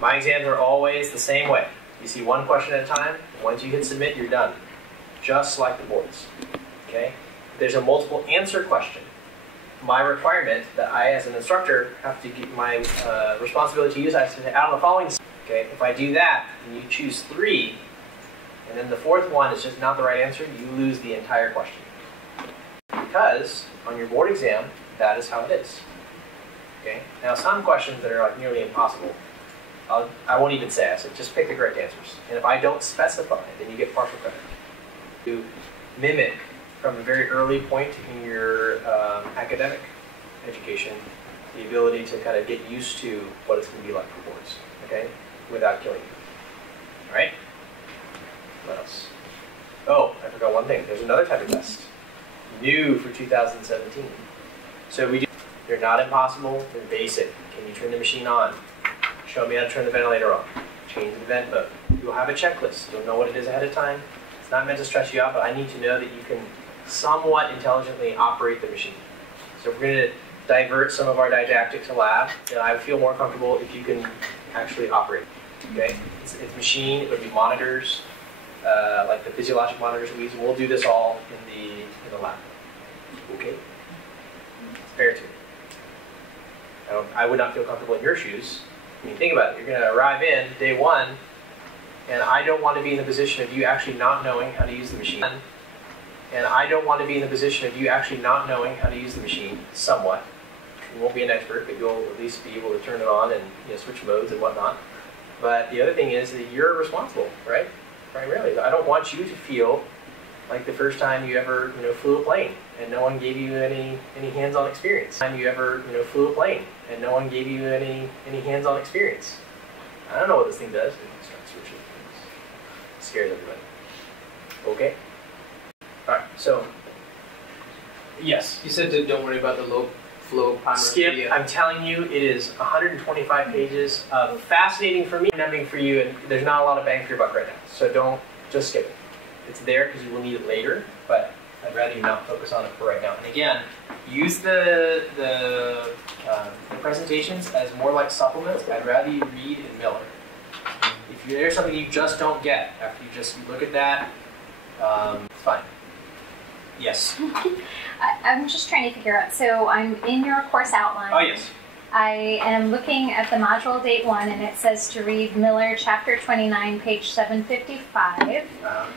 My exams are always the same way. You see 1 question at a time. Once you hit submit, you're done. Just like the boards. Okay? If there's a multiple answer question, my requirement that I, as an instructor, have to get my responsibility to use, I have to say out of the following. Okay? If I do that, and you choose 3, and then the 4th one is just not the right answer, you lose the entire question. Because on your board exam, that is how it is. Okay? Now, some questions that are like nearly impossible, I won't even say. I said just pick the correct answers. And if I don't specify, then you get partial credit. To mimic from a very early point in your academic education, the ability to kind of get used to what it's going to be like for boards, okay, without killing you. All right? What else? Oh, I forgot one thing. There's another type of test. New for 2017. So they're not impossible, they're basic. Can you turn the machine on? Show me how to turn the ventilator on. Change the vent mode. You'll have a checklist. You'll know what it is ahead of time. It's not meant to stress you out, but I need to know that you can somewhat intelligently operate the machine. So if we're going to divert some of our didactic to lab, then I feel more comfortable if you can actually operate. Okay? It's machine, it would be monitors, like the physiologic monitors we use. We'll do this all in the lab. Okay? fair to me. I would not feel comfortable in your shoes. I mean, think about it. You're going to arrive in day one, and I don't want to be in the position of you actually not knowing how to use the machine. And I don't want to be in the position of you actually not knowing how to use the machine somewhat. You won't be an expert, but you'll at least be able to turn it on and switch modes and whatnot. But the other thing is that you're responsible, right? Primarily. I don't want you to feel like the first time you ever flew a plane and no one gave you any hands-on experience. Time you ever flew a plane and no one gave you any hands-on experience. I don't know what this thing does. It starts switching things. It scares everybody. Okay. All right. So yes. You said to don't worry about the low flow primary. Skip. I'm telling you, it is 125 pages of fascinating for me, numbing for you, and there's not a lot of bang for your buck right now. So just skip it. It's there because you will need it later, but I'd rather you not focus on it for right now. And again, use the presentations as more like supplements. I'd rather you read in Miller. If there's something you just don't get after you look at that, it's fine. Yes. I'm just trying to figure out. So I'm in your course outline. Oh yes. I am looking at the module date 1, and it says to read Miller chapter 29, page 755.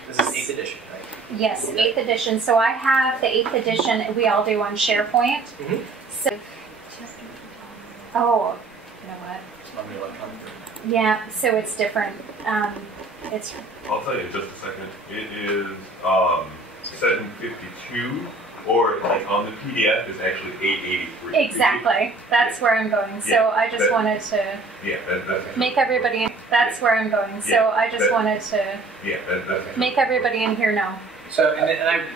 This is 8th edition, right? Yes, 8th edition. So I have the 8th edition. We all do on SharePoint. Mm-hmm. So, oh, you know what? On the electronic version. Yeah. So it's different. It's. I'll tell you in just a second. It is 752, or like on the PDF is actually 883. Exactly. That's where I'm going. So Yeah, I just wanted to Yeah, that's make everybody. That's where I'm going. So Yeah, I just wanted to yeah, that's make everybody in here know. So,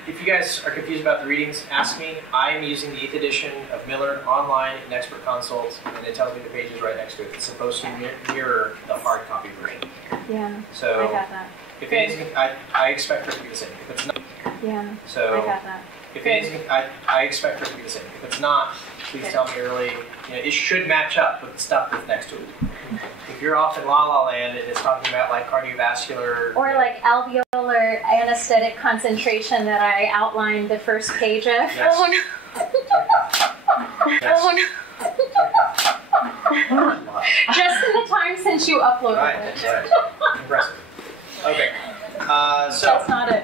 if you guys are confused about the readings, ask me. I am using the 8th edition of Miller online in Expert Consult, and it tells me the pages right next to it. It's supposed to mirror the hard copy version. Yeah. So, I got that. if it isn't, I expect for it to be the same. If it's not, Yeah. so I got that. if it isn't, I expect for it to be the same. If it's not, please tell me early. It should match up with the stuff that's next to it. If you're off in La La Land and it's talking about like cardiovascular Or like alveolar anesthetic concentration that I outlined the first page of. Yes. Oh no. Yes. Oh no. Just in the time since you uploaded Right. it. Impressive. Okay. So That's not it.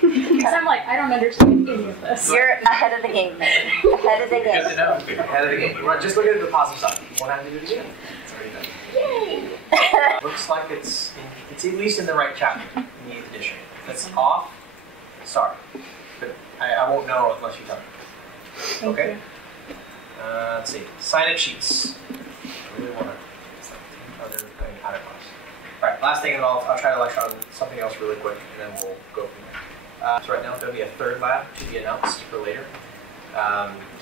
Because I'm like, I don't understand any of this. You're ahead of the game, man. Ahead of the good game. to know. Ahead of the game. Right, just look at the positive side. You won't have to do it again. It's already done. Yay! Looks like it's at least in the right chapter in the 8th edition. If it's off, sorry. But I won't know unless you tell me. Thank Okay? you. Let's see. Sign-up sheets. I really want to. It's like other thing out of class. Alright, last thing, and I'll try to lecture on something else really quick, and then we'll go from there. So right now, there'll be a third lab to be announced for later.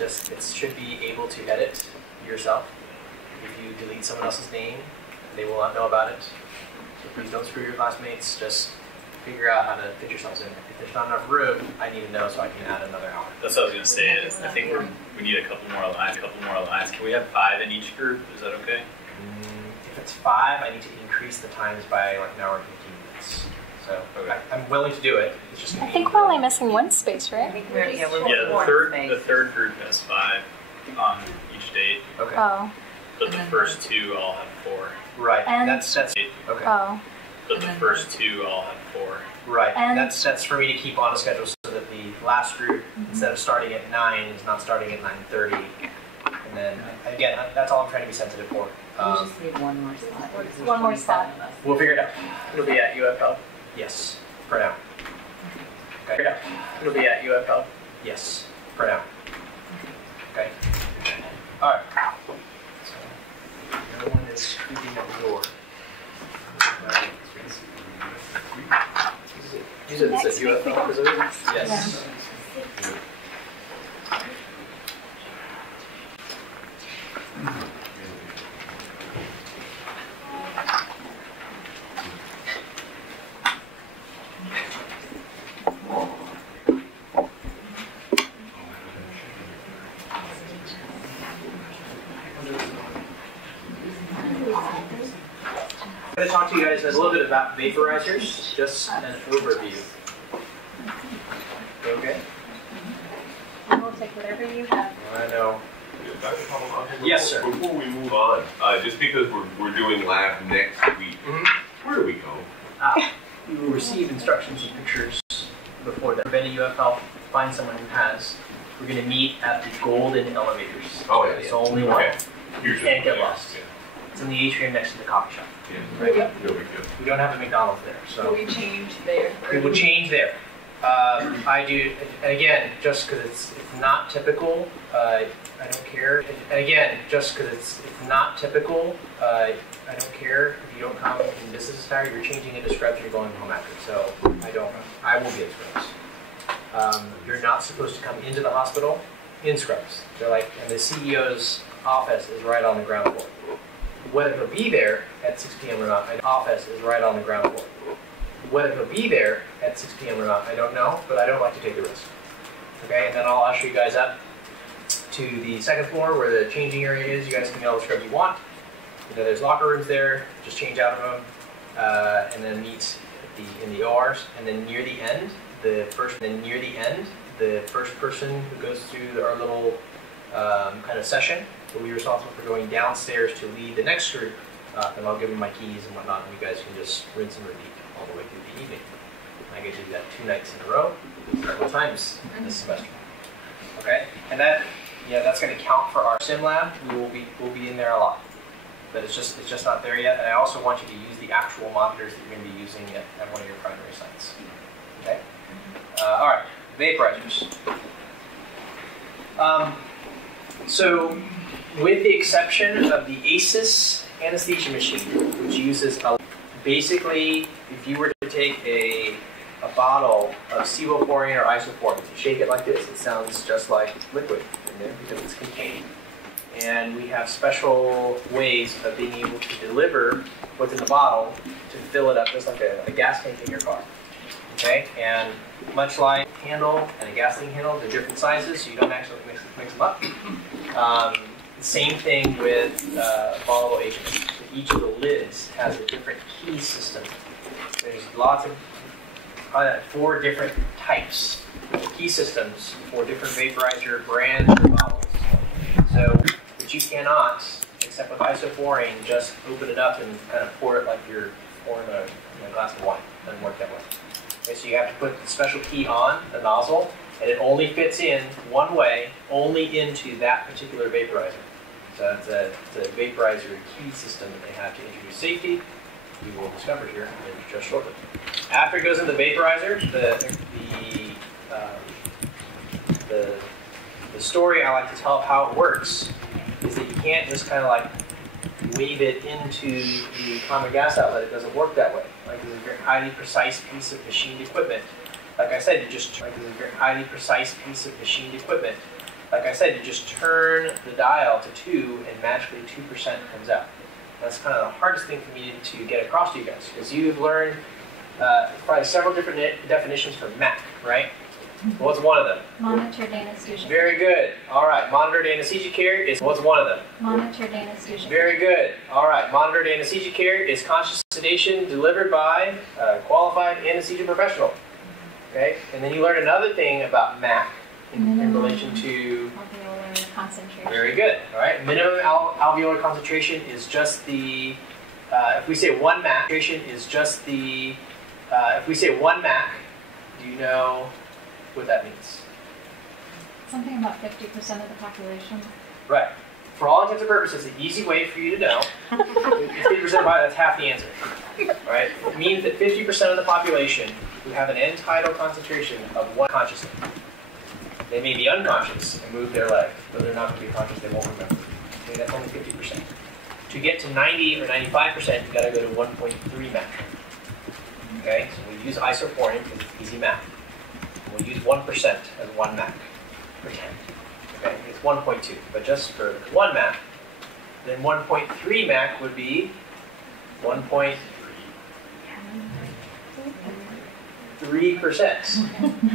It should be able to edit yourself. If you delete someone else's name, they will not know about it. So please don't screw your classmates. Just figure out how to fit yourselves in. If there's not enough room, I need to know so I can add another hour. That's what I was going to say. Is I think we need a couple more lines. Can we have 5 in each group? Is that okay? If it's 5, I need to increase the times by like an hour and 15 minutes. So I'm willing to do it. It's just. I think we're only missing one space, right? Yeah, the third group has 5 on each date, Okay. Oh. but the first 2 all have 4. Right. And- That's okay. Oh. But the first 2 all have 4. Right. And- That's for me to keep on a schedule so that the last group, instead of starting at 9, is not starting at 9:30. And then again, that's all I'm trying to be sensitive for. You just need one more slot. One more slot. We'll figure it out. It'll be at UFL. Yes, for now. Okay. It'll be at UFL. Yes, for now. Okay. All right. So, the other one is creeping at the door. You said this Next at week we UFL because of it? Yes. I'm going to talk to you guys a little bit about vaporizers, just an overview. Okay? And we'll take whatever you have. I know. Dr. Paul, Yes, sir. Before we move on, just because we're doing lab next week, where do we go? You will receive instructions and pictures before that. Prevent you have help. Find someone who has. We're going to meet at the Golden Elevators. Oh, yeah. It's the only one. Okay. You can't get lost. It's in the atrium next to the coffee shop. Yeah. Right? No big deal. We don't have a McDonald's there, so. Will we change there? We will change there. I do, and again, just because it's not typical, I don't care. And again, just because it's not typical, I don't care if you don't come in business attire. You're changing into scrubs. You're going home after. So I will get scrubs. You're not supposed to come into the hospital in scrubs. They're like, and the CEO's office is right on the ground floor. Whether he'll be there at 6 p.m. or not, my office is right on the ground floor. Whether he'll be there at 6 p.m. or not, I don't know, but I don't like to take the risk. Okay, and then I'll usher you guys up to the second floor where the changing area is. You guys can get all the scrubs you want. You know, there's locker rooms there. Just change out of them, and then meet in the ORs. And then near the end, the first person who goes through our little kind of session will be responsible for going downstairs to lead the next group. And I'll give them my keys and whatnot, and you guys can just rinse and repeat all the way through the evening. I get to do that 2 nights in a row, several times this semester. Okay, and that's going to count for our sim lab. We'll be in there a lot, but it's just not there yet. And I also want you to use the actual monitors that you're going to be using at one of your primary sites. Okay. All right, vaporizers. So, with the exception of the ACES anesthesia machine, which uses basically, if you were to take a bottle of sevoflurane or isoflurane, you shake it like this, it sounds just like liquid in there because it's contained. And we have special ways of being able to deliver what's in the bottle to fill it up just like a gas tank in your car. Okay, and much like a handle and a gas tank handle, they're different sizes, so you don't actually mix them up. Same thing with volatile agents. So each of the lids has a different key system. There's lots of 4 different types of key systems for different vaporizer brands or bottles. So, but you cannot, except with isoflurane, just open it up and kind of pour it like you're pouring a glass of wine. It doesn't work that way. Okay, so you have to put the special key on the nozzle, and it only fits in one way, only into that particular vaporizer. So it's a vaporizer key system that they have to introduce safety. We will discover here in just shortly. After it goes in the vaporizer, the story I like to tell of how it works is that you can't just kind of like wave it into the common gas outlet. It doesn't work that way. Like it's a very highly precise piece of machined equipment. Like I said, you just turn the dial to 2 and magically 2% comes out. That's kind of the hardest thing for me to get across to you guys, because you've learned probably several different definitions for MAC, right? What's one of them? Monitored anesthesia. Very good. All right. Monitored anesthesia care is, what's one of them? Monitored anesthesia. Very good. All right. Monitored anesthesia care is conscious sedation delivered by a qualified anesthesia professional. Okay? And then you learn another thing about MAC in relation to alveolar concentration. Very good. All right. Minimum alveolar concentration is just the, if we say 1 MAC, is just the, if we say 1 MAC, do you know what that means? Something about 50% of the population. Right. For all intents and purposes, the easy way for you to know is 50% of the that's half the answer. Right? It means that 50% of the population who have an end-tidal concentration of 1 consciously. They may be unconscious and move their leg, but they're not going to be conscious, they won't remember. Okay, that's only 50%. To get to 90 or 95%, you've got to go to 1.3 MAC. Okay, so we use isoflurane because it's easy math. We'll use 1% as 1 MAC. Pretend. Okay, it's 1.2, but just for 1 MAC, then 1.3 MAC would be 1.3%.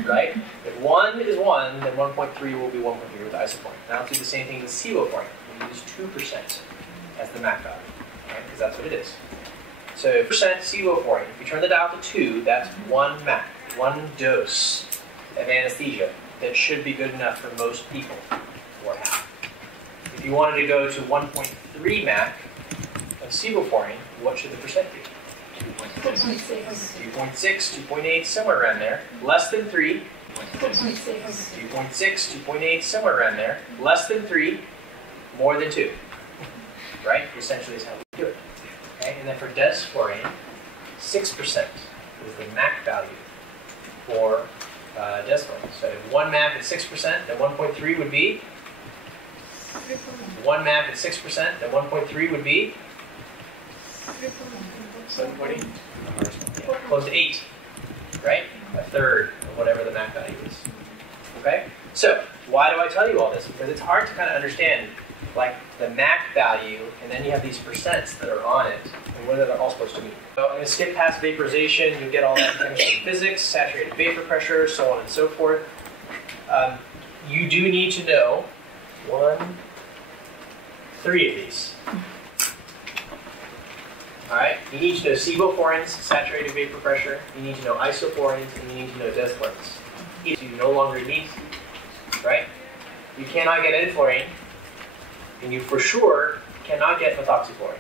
Right? If 1 is 1, then 1.3 will be 1.3 with isoflurane. Now let's do the same thing with sevoflurane. We use 2% as the MAC value, right? Because that's what it is. So percent sevoflurane. If you turn the dial to 2, that's 1 MAC, 1 dose of anesthesia that should be good enough for most people, or half. If you wanted to go to 1.3 Mac of sevoflurane, what should the percent be? 2.6, 2.8, somewhere around there. Less than 3. 2.6, 2.8, somewhere around there. Less than 3, more than 2. Right? Essentially is how we do it. Okay? And then for desflurane, 6% is the MAC value for desflurane. So if 1 MAC at 6%, then 1.3 would be? 1 MAC at 6%, then 1.3 would be? 7.8? Close to 8, right? A third of whatever the MAC value is. Okay? So, why do I tell you all this? Because it's hard to kind of understand, like, the MAC value, and then you have these percents that are on it, and what are they all supposed to mean. So I'm going to skip past vaporization. You get all that in chemistry and physics, saturated vapor pressure, so on and so forth. You do need to know 3 of these. Alright, you need to know sevoflurane's saturated vapor pressure, you need to know isoflurane's, and you need to know desflurane's. You no longer need, right? You cannot get enflurane, and you for sure cannot get methoxyflurane.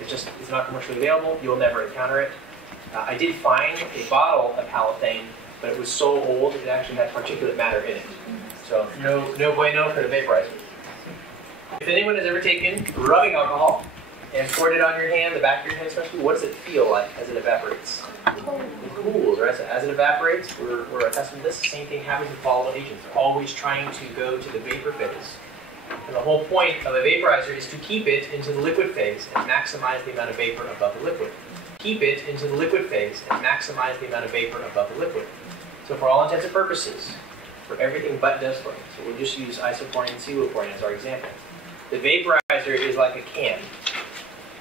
It's not commercially available, you'll never encounter it. I did find a bottle of halothane, but it was so old it actually had particulate matter in it. So no bueno for the vaporizer. If anyone has ever taken rubbing alcohol and poured it on your hand, the back of your hand especially, what does it feel like as it evaporates? It cools, right? So as it evaporates, we're accustomed to this. The same thing happens with volatile agents. They're always trying to go to the vapor phase. And the whole point of a vaporizer is to keep it into the liquid phase and maximize the amount of vapor above the liquid. Keep it into the liquid phase and maximize the amount of vapor above the liquid. So for all intents and purposes, for everything but desflurane, so we'll just use isoflurane and sevoflurane as our example. The vaporizer is like a can.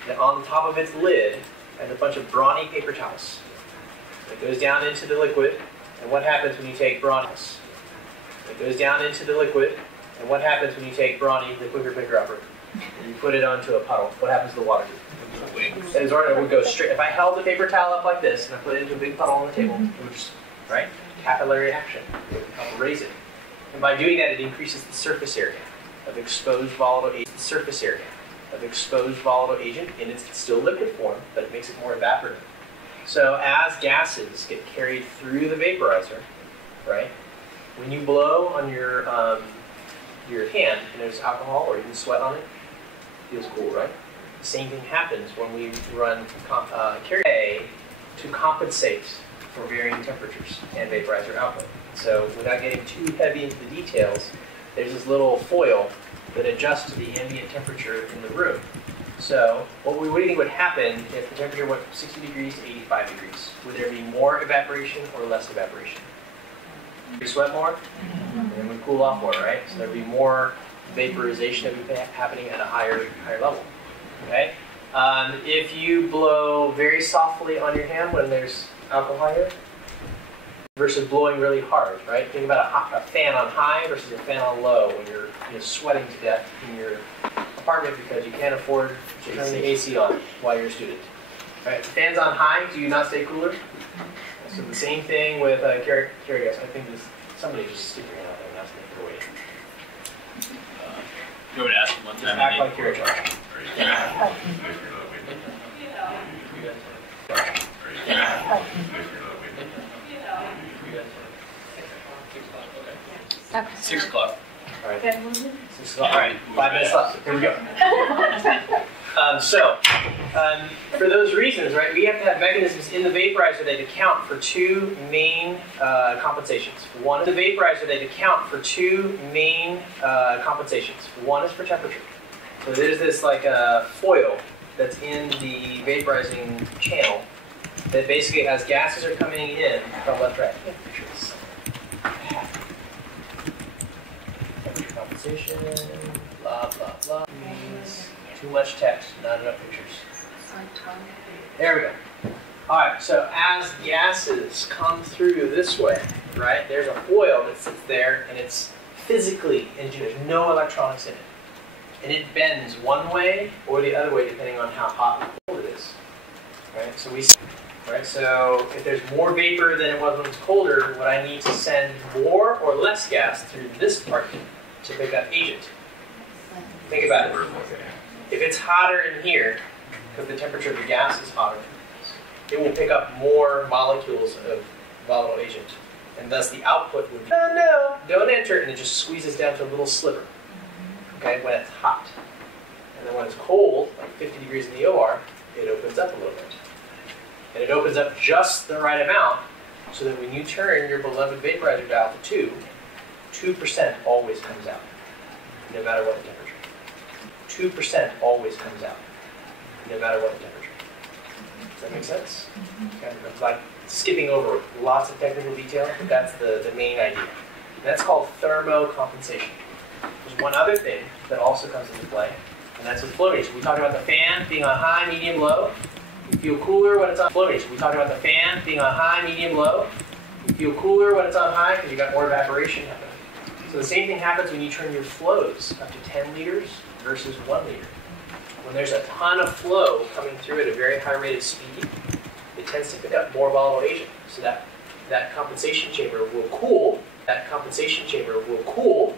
And on top of its lid has a bunch of brawny paper towels. It goes down into the liquid, and what happens when you take brawny? It goes down into the liquid, and what happens when you take brawny, the quicker picker upper, and you put it onto a puddle? What happens to the water? It would go straight. If I held the paper towel up like this and I put it into a big puddle on the table, it would just, right? Capillary action. It would help raise it. And by doing that, it increases the surface area of exposed volatile agent. The surface area of exposed volatile agent in its still liquid form, but it makes it more evaporative. So as gases get carried through the vaporizer, right? When you blow on your hand and there's alcohol or even sweat on it, it feels cool, right? The same thing happens when we run carry to compensate for varying temperatures and vaporizer output. So without getting too heavy into the details, there's this little foil that adjusts to the ambient temperature in the room. So what do you think would happen if the temperature went from 60 degrees to 85 degrees? Would there be more evaporation or less evaporation? Would you sweat more? And then we cool off more, right? So there'd be more vaporization that would be happening at a higher level. Okay? If you blow very softly on your hand when there's alcohol here, versus blowing really hard, right? Think about a fan on high versus a fan on low when you're sweating to death in your apartment because you can't afford to turn the AC on while you're a student. Right? The fan's on high, do you not stay cooler? So the same thing with carrier gas. I think somebody just stick your hand out there and ask them to wait. You want me to ask them one time? Act like you're a child. Okay. 6 o'clock. All right. 6 o'clock. All right. 5 minutes left. Here we go. For those reasons, right, we have to have mechanisms in the vaporizer that account for 2 main compensations. One is the vaporizer that account for 2 main compensations. One is for temperature. So there's this like foil that's in the vaporizing channel that basically, as gases are coming in from left, right. Temperature compensation, blah, blah, blah. Means too much text, not enough pictures. There we go. All right, so as gases come through this way, right, there's a foil that sits there, and it's physically engineered. There's no electronics in it. And it bends one way or the other way depending on how hot or cold it is. Right? So we Right, so if there's more vapor than it was when it's colder, would I need to send more or less gas through this part to pick up agent? Think about it. If it's hotter in here, because the temperature of the gas is hotter, it will pick up more molecules of volatile agent. And thus the output would be, oh no, don't enter, and it just squeezes down to a little sliver. Okay, when it's hot. And then when it's cold, like 50 degrees in the OR, it opens up a little bit. And it opens up just the right amount so that when you turn your beloved vaporizer dial to 2% always comes out, no matter what the temperature. 2% always comes out, no matter what the temperature. Does that make sense? Okay. It's like skipping over lots of technical detail, but that's the main idea. And that's called thermocompensation. There's one other thing that also comes into play, and that's with flow radius. We talked about the fan being on high, medium, low. You feel cooler when it's on flow radius. We talked about the fan being on high, medium, low. You feel cooler when it's on high because you got more evaporation happening. So the same thing happens when you turn your flows up to 10 liters versus 1 liter. When there's a ton of flow coming through at a very high rate of speed, it tends to pick up more volatile agent. So that compensation chamber will cool. That compensation chamber will cool.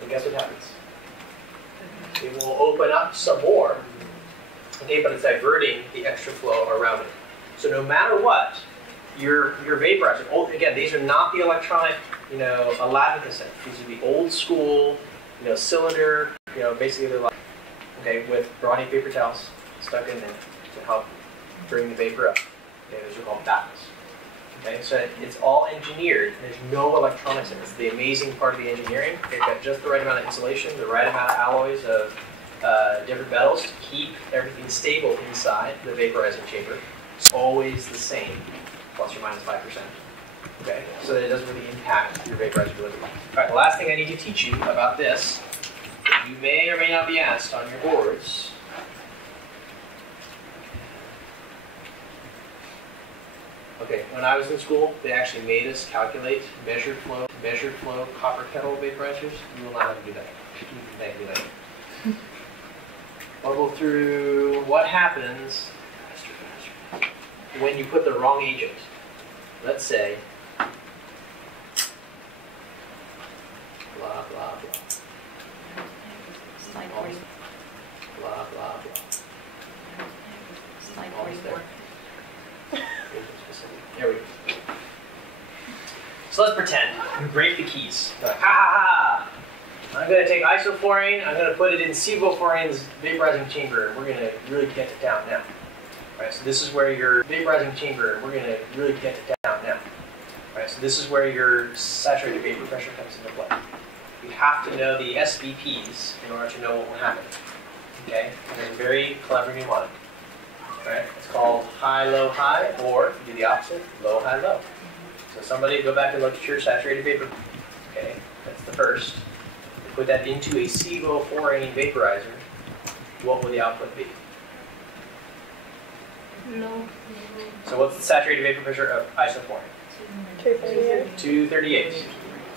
And guess what happens? It will open up some more. Okay, but it's diverting the extra flow around it. So no matter what, your vaporizer, again, these are not the electronic, Aladdin cassette. These are the old school, cylinder, basically they're like, okay, with Brawny paper towels stuck in there to help bring the vapor up. Okay, those are called baffles. Okay, so it's all engineered. There's no electronics in it. It's the amazing part of the engineering. They've got just the right amount of insulation, the right amount of alloys of different metals to keep everything stable inside the vaporizing chamber. It's always the same, plus or minus 5%. Okay, so that it doesn't really impact your vaporizer delivery. All right, the last thing I need to teach you about this, you may or may not be asked on your boards. Okay, when I was in school, they actually made us calculate measured flow copper kettle vaporizers. You will not have to do that. You can do that. I'll go through what happens when you put the wrong agent. Let's say, blah, blah, blah. Slide Almost. 44. Blah, blah, blah. Slide Almost 44. There we go. So let's pretend we break the keys. Like, ha ha ha! I'm going to take isoflurane, I'm going to put it in sevoflurane's vaporizing chamber, and we're going to really get it down now. Right, so this is where your vaporizing chamber, we're going to really get it down now. Right, so this is where your saturated vapor pressure comes into play. You have to know the SVPs in order to know what will happen. Okay? And there's a very clever mnemonic. Right? It's called high, low, high, or if you do the opposite, low, high, low. So somebody go back and look at your saturated vapor. Okay, that's the first. Put that into a sevoflurane vaporizer. What will the output be? No. So what's the saturated vapor pressure of isoflurane? 238. 238.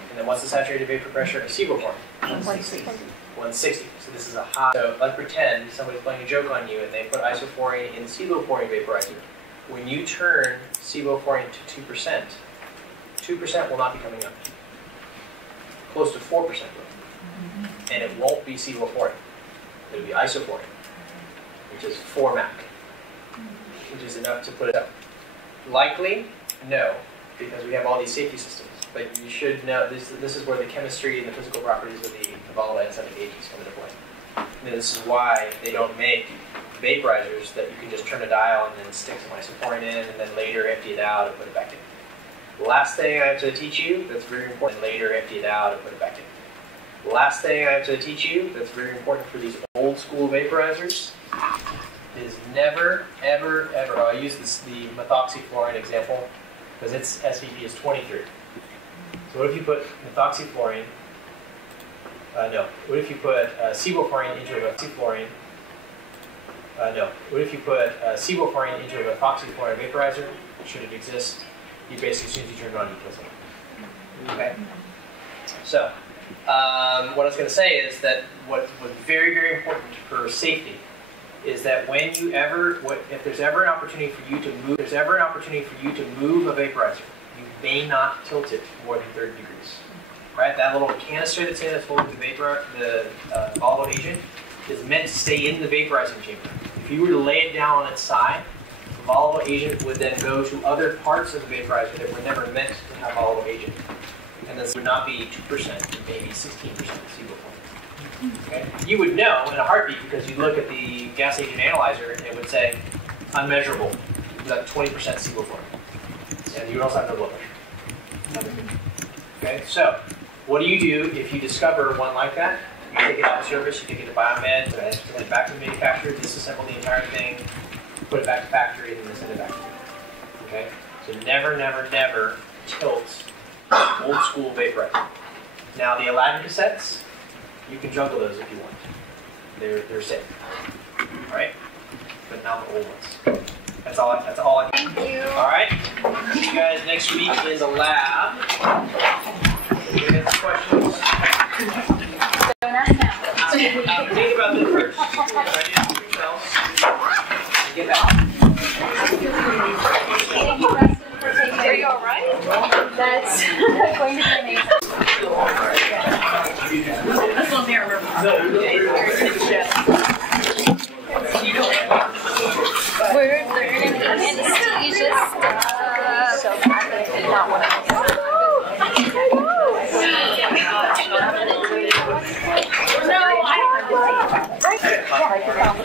And then what's the saturated vapor pressure of sevoflurane? 160. 160. So this is a high. So let's pretend somebody's playing a joke on you and they put isoflurane in sevoflurane vaporizer. When you turn sevoflurane to 2%, 2% will not be coming up. Close to 4% will. And it won't be sevoflurane. It'll be isoflurane, which is 4 Mac, which is enough to put it up. Likely, no, because we have all these safety systems. But you should know this is where the chemistry and the physical properties of the volatile anesthetic agents come into play. And this is why they don't make vaporizers that you can just turn a dial and then stick some isoflurane in and then later empty it out and put it back in. The last thing I have to teach you that's very important, and later empty it out and put it back in. The last thing I have to teach you that's very important for these old school vaporizers is never, ever, ever, I'll use the methoxyfluorine example because its SVP is 23. So what if you put methoxyfluorine, what if you put sevoflurane into a methoxyfluorine, what if you put sevoflurane into a methoxyfluorine vaporizer, should it exist, you basically, as soon as you turn it on, you kill someone. Okay? So, what I was going to say is that what was very, very important for safety is that if there's ever an opportunity for you to move, a vaporizer, you may not tilt it more than 30 degrees. Right? That little canister that's in that's holding the volatile agent is meant to stay in the vaporizing chamber. If you were to lay it down on its side, the volatile agent would then go to other parts of the vaporizer that were never meant to have volatile agent. And this would not be 2%, maybe 16% placebo point. Okay? You would know in a heartbeat because you look at the gas agent analyzer and it would say unmeasurable, without 20% placebo point. And you would also have no blood pressure. Okay, so what do you do if you discover one like that? You take it out of service, you take it to biomed, send it back to the manufacturer, disassemble the entire thing, put it back to factory, and then send it back to you. Okay? So never, never, never tilt old school vaporizer. Now the Aladdin cassettes, you can juggle those if you want. They're safe. Alright? But not the old ones. That's all I can. Thank you. Alright? See you guys next week in the lab. Any questions? Don't ask now. Think about this first. Try to do something else. Get back. Thank you, Preston, for taking Are you alright? That's going to be amazing. This one there, remember? No, We're learning anesthesia stuff. So I did not want to. No, I don't. Yeah, I just found the